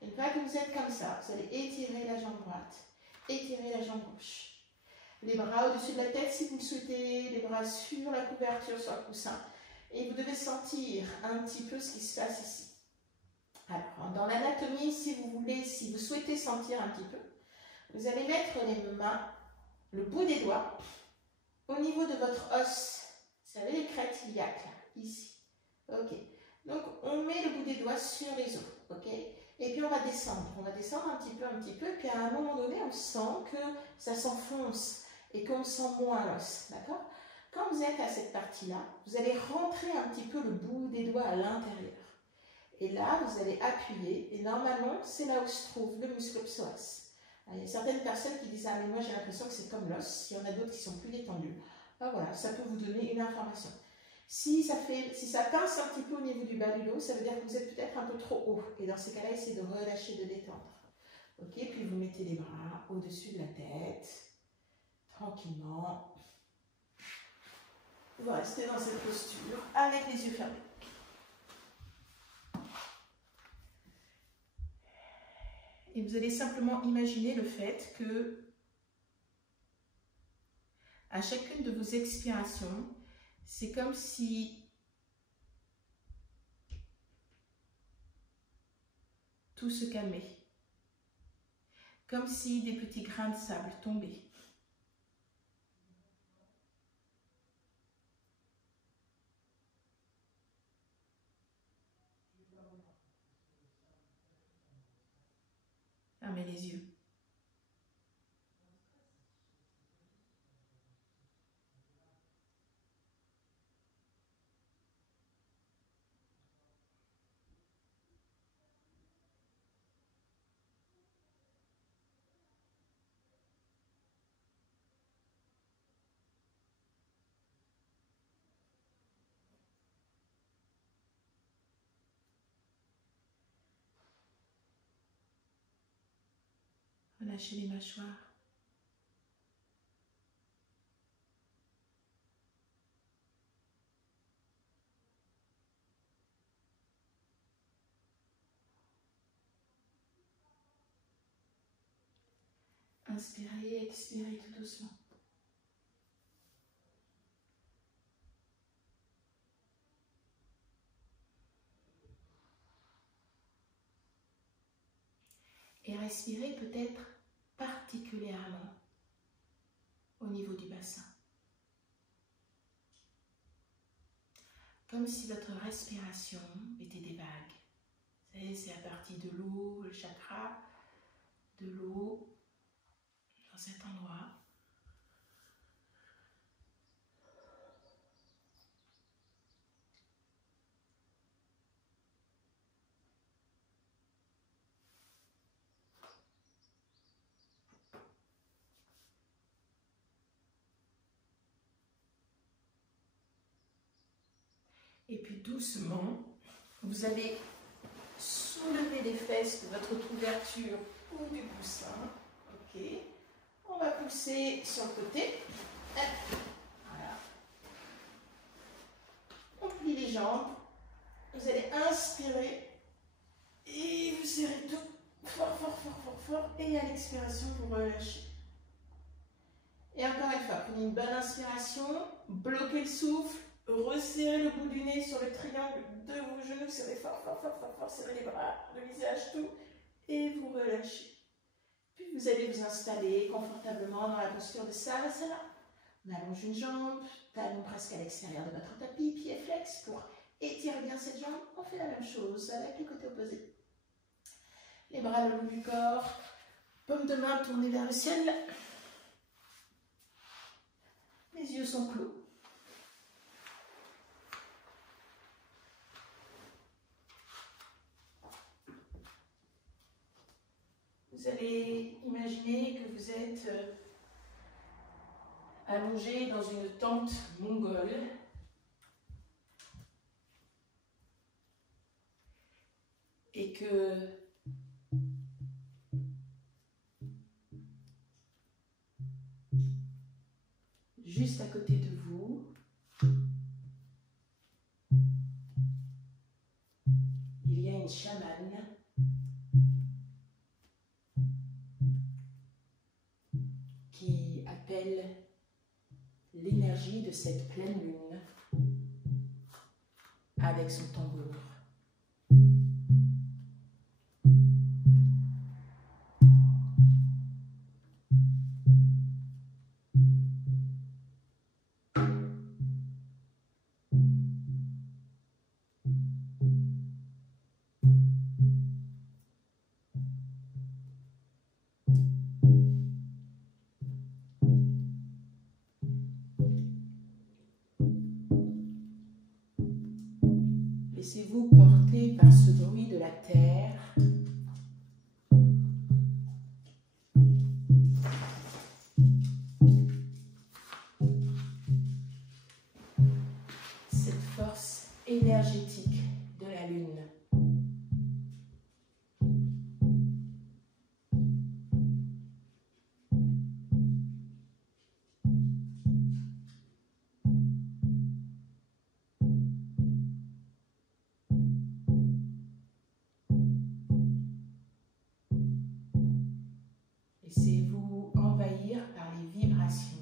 Une fois que vous êtes comme ça, vous allez étirer la jambe droite, étirer la jambe gauche. Les bras au-dessus de la tête si vous le souhaitez, les bras sur la couverture, sur le coussin. Et vous devez sentir un petit peu ce qui se passe ici. Alors, dans l'anatomie, si vous voulez, si vous souhaitez sentir un petit peu, vous allez mettre les mains, le bout des doigts, au niveau de votre os. Vous savez, les crêtes iliaques, là, ici. Ok. Donc, on met le bout des doigts sur les os. Ok. Et puis, on va descendre. On va descendre un petit peu. Puis, à un moment donné, on sent que ça s'enfonce et qu'on sent moins l'os. D'accord? Quand vous êtes à cette partie-là, vous allez rentrer un petit peu le bout des doigts à l'intérieur. Et là, vous allez appuyer. Et normalement, c'est là où se trouve le muscle psoas. Il y a certaines personnes qui disent « Ah, mais moi, j'ai l'impression que c'est comme l'os. » Il y en a d'autres qui sont plus détendus. Ah, voilà, ça peut vous donner une information. Si ça pince un petit peu au niveau du bas du dos, ça veut dire que vous êtes peut-être un peu trop haut. Et dans ces cas-là, essayez de relâcher, de détendre. Ok, puis vous mettez les bras au-dessus de la tête. Tranquillement. Vous restez dans cette posture avec les yeux fermés. Et vous allez simplement imaginer le fait que à chacune de vos expirations, c'est comme si tout se calmait. Comme si des petits grains de sable tombaient. Fermez les yeux. Relâchez les mâchoires. Inspirez, expirez tout doucement. Et respirez peut-être particulièrement au niveau du bassin. Comme si votre respiration était des vagues. Vous savez, c'est à partir de l'eau, le chakra de l'eau, dans cet endroit. Et puis doucement, vous allez soulever les fesses de votre couverture ou du coussin. Ok. On va pousser sur le côté. Voilà. On plie les jambes. Vous allez inspirer et vous serrez tout fort, fort, fort, fort, fort. Et à l'expiration, vous relâchez. Et encore une fois, prenez une bonne inspiration, bloquez le souffle. Resserrez le bout du nez sur le triangle de vos genoux, serrez fort, fort, fort, fort, fort, serrez les bras, le visage, tout. et vous relâchez. Puis vous allez vous installer confortablement dans la posture de Savasana. On allonge une jambe, talon presque à l'extérieur de votre tapis, pied flex pour étirer bien cette jambe. On fait la même chose avec le côté opposé. Les bras le long du corps, paume de main tournée vers le ciel. Les yeux sont clos. Vous allez imaginer que vous êtes allongé dans une tente mongole. Et que juste à côté de vous, il y a une chamane qui appelle l'énergie de cette pleine lune avec son tambour. Laissez-vous porter par ce bruit de la terre. Cette force énergétique de la lune. Laissez-vous envahir par les vibrations.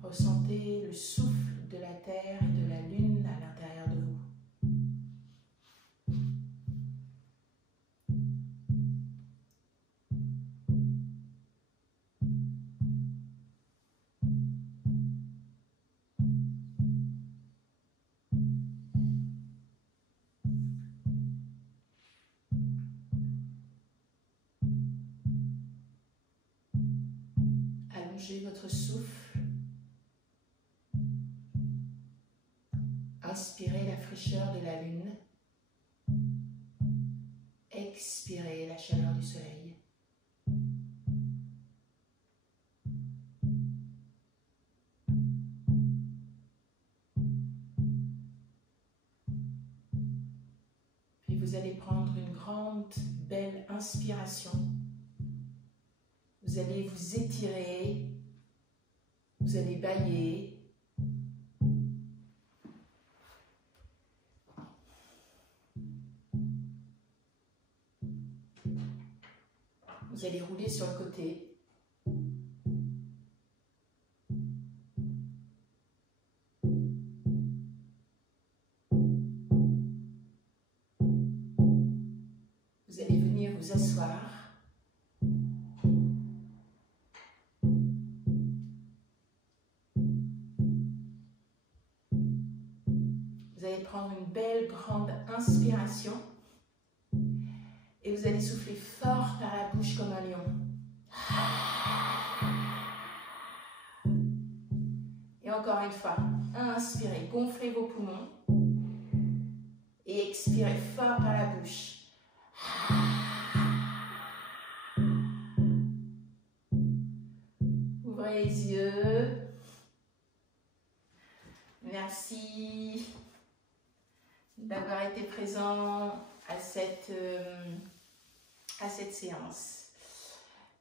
Ressentez le souffle de la terre et de la lune à l'intérieur de vous. Allongez votre souffle. Inspirez la fraîcheur de la lune. Expirez la chaleur du soleil. Puis vous allez prendre une grande, belle inspiration. Vous allez vous étirer. Vous allez bâiller. Vous allez rouler sur le côté. Vous allez venir vous asseoir. Vous allez prendre une belle grande inspiration. Et vous allez souffler fort par la bouche comme un lion. Et encore une fois, inspirez, gonflez vos poumons. Et expirez fort par la bouche. Ouvrez les yeux. Merci d'avoir été présent à cette séance.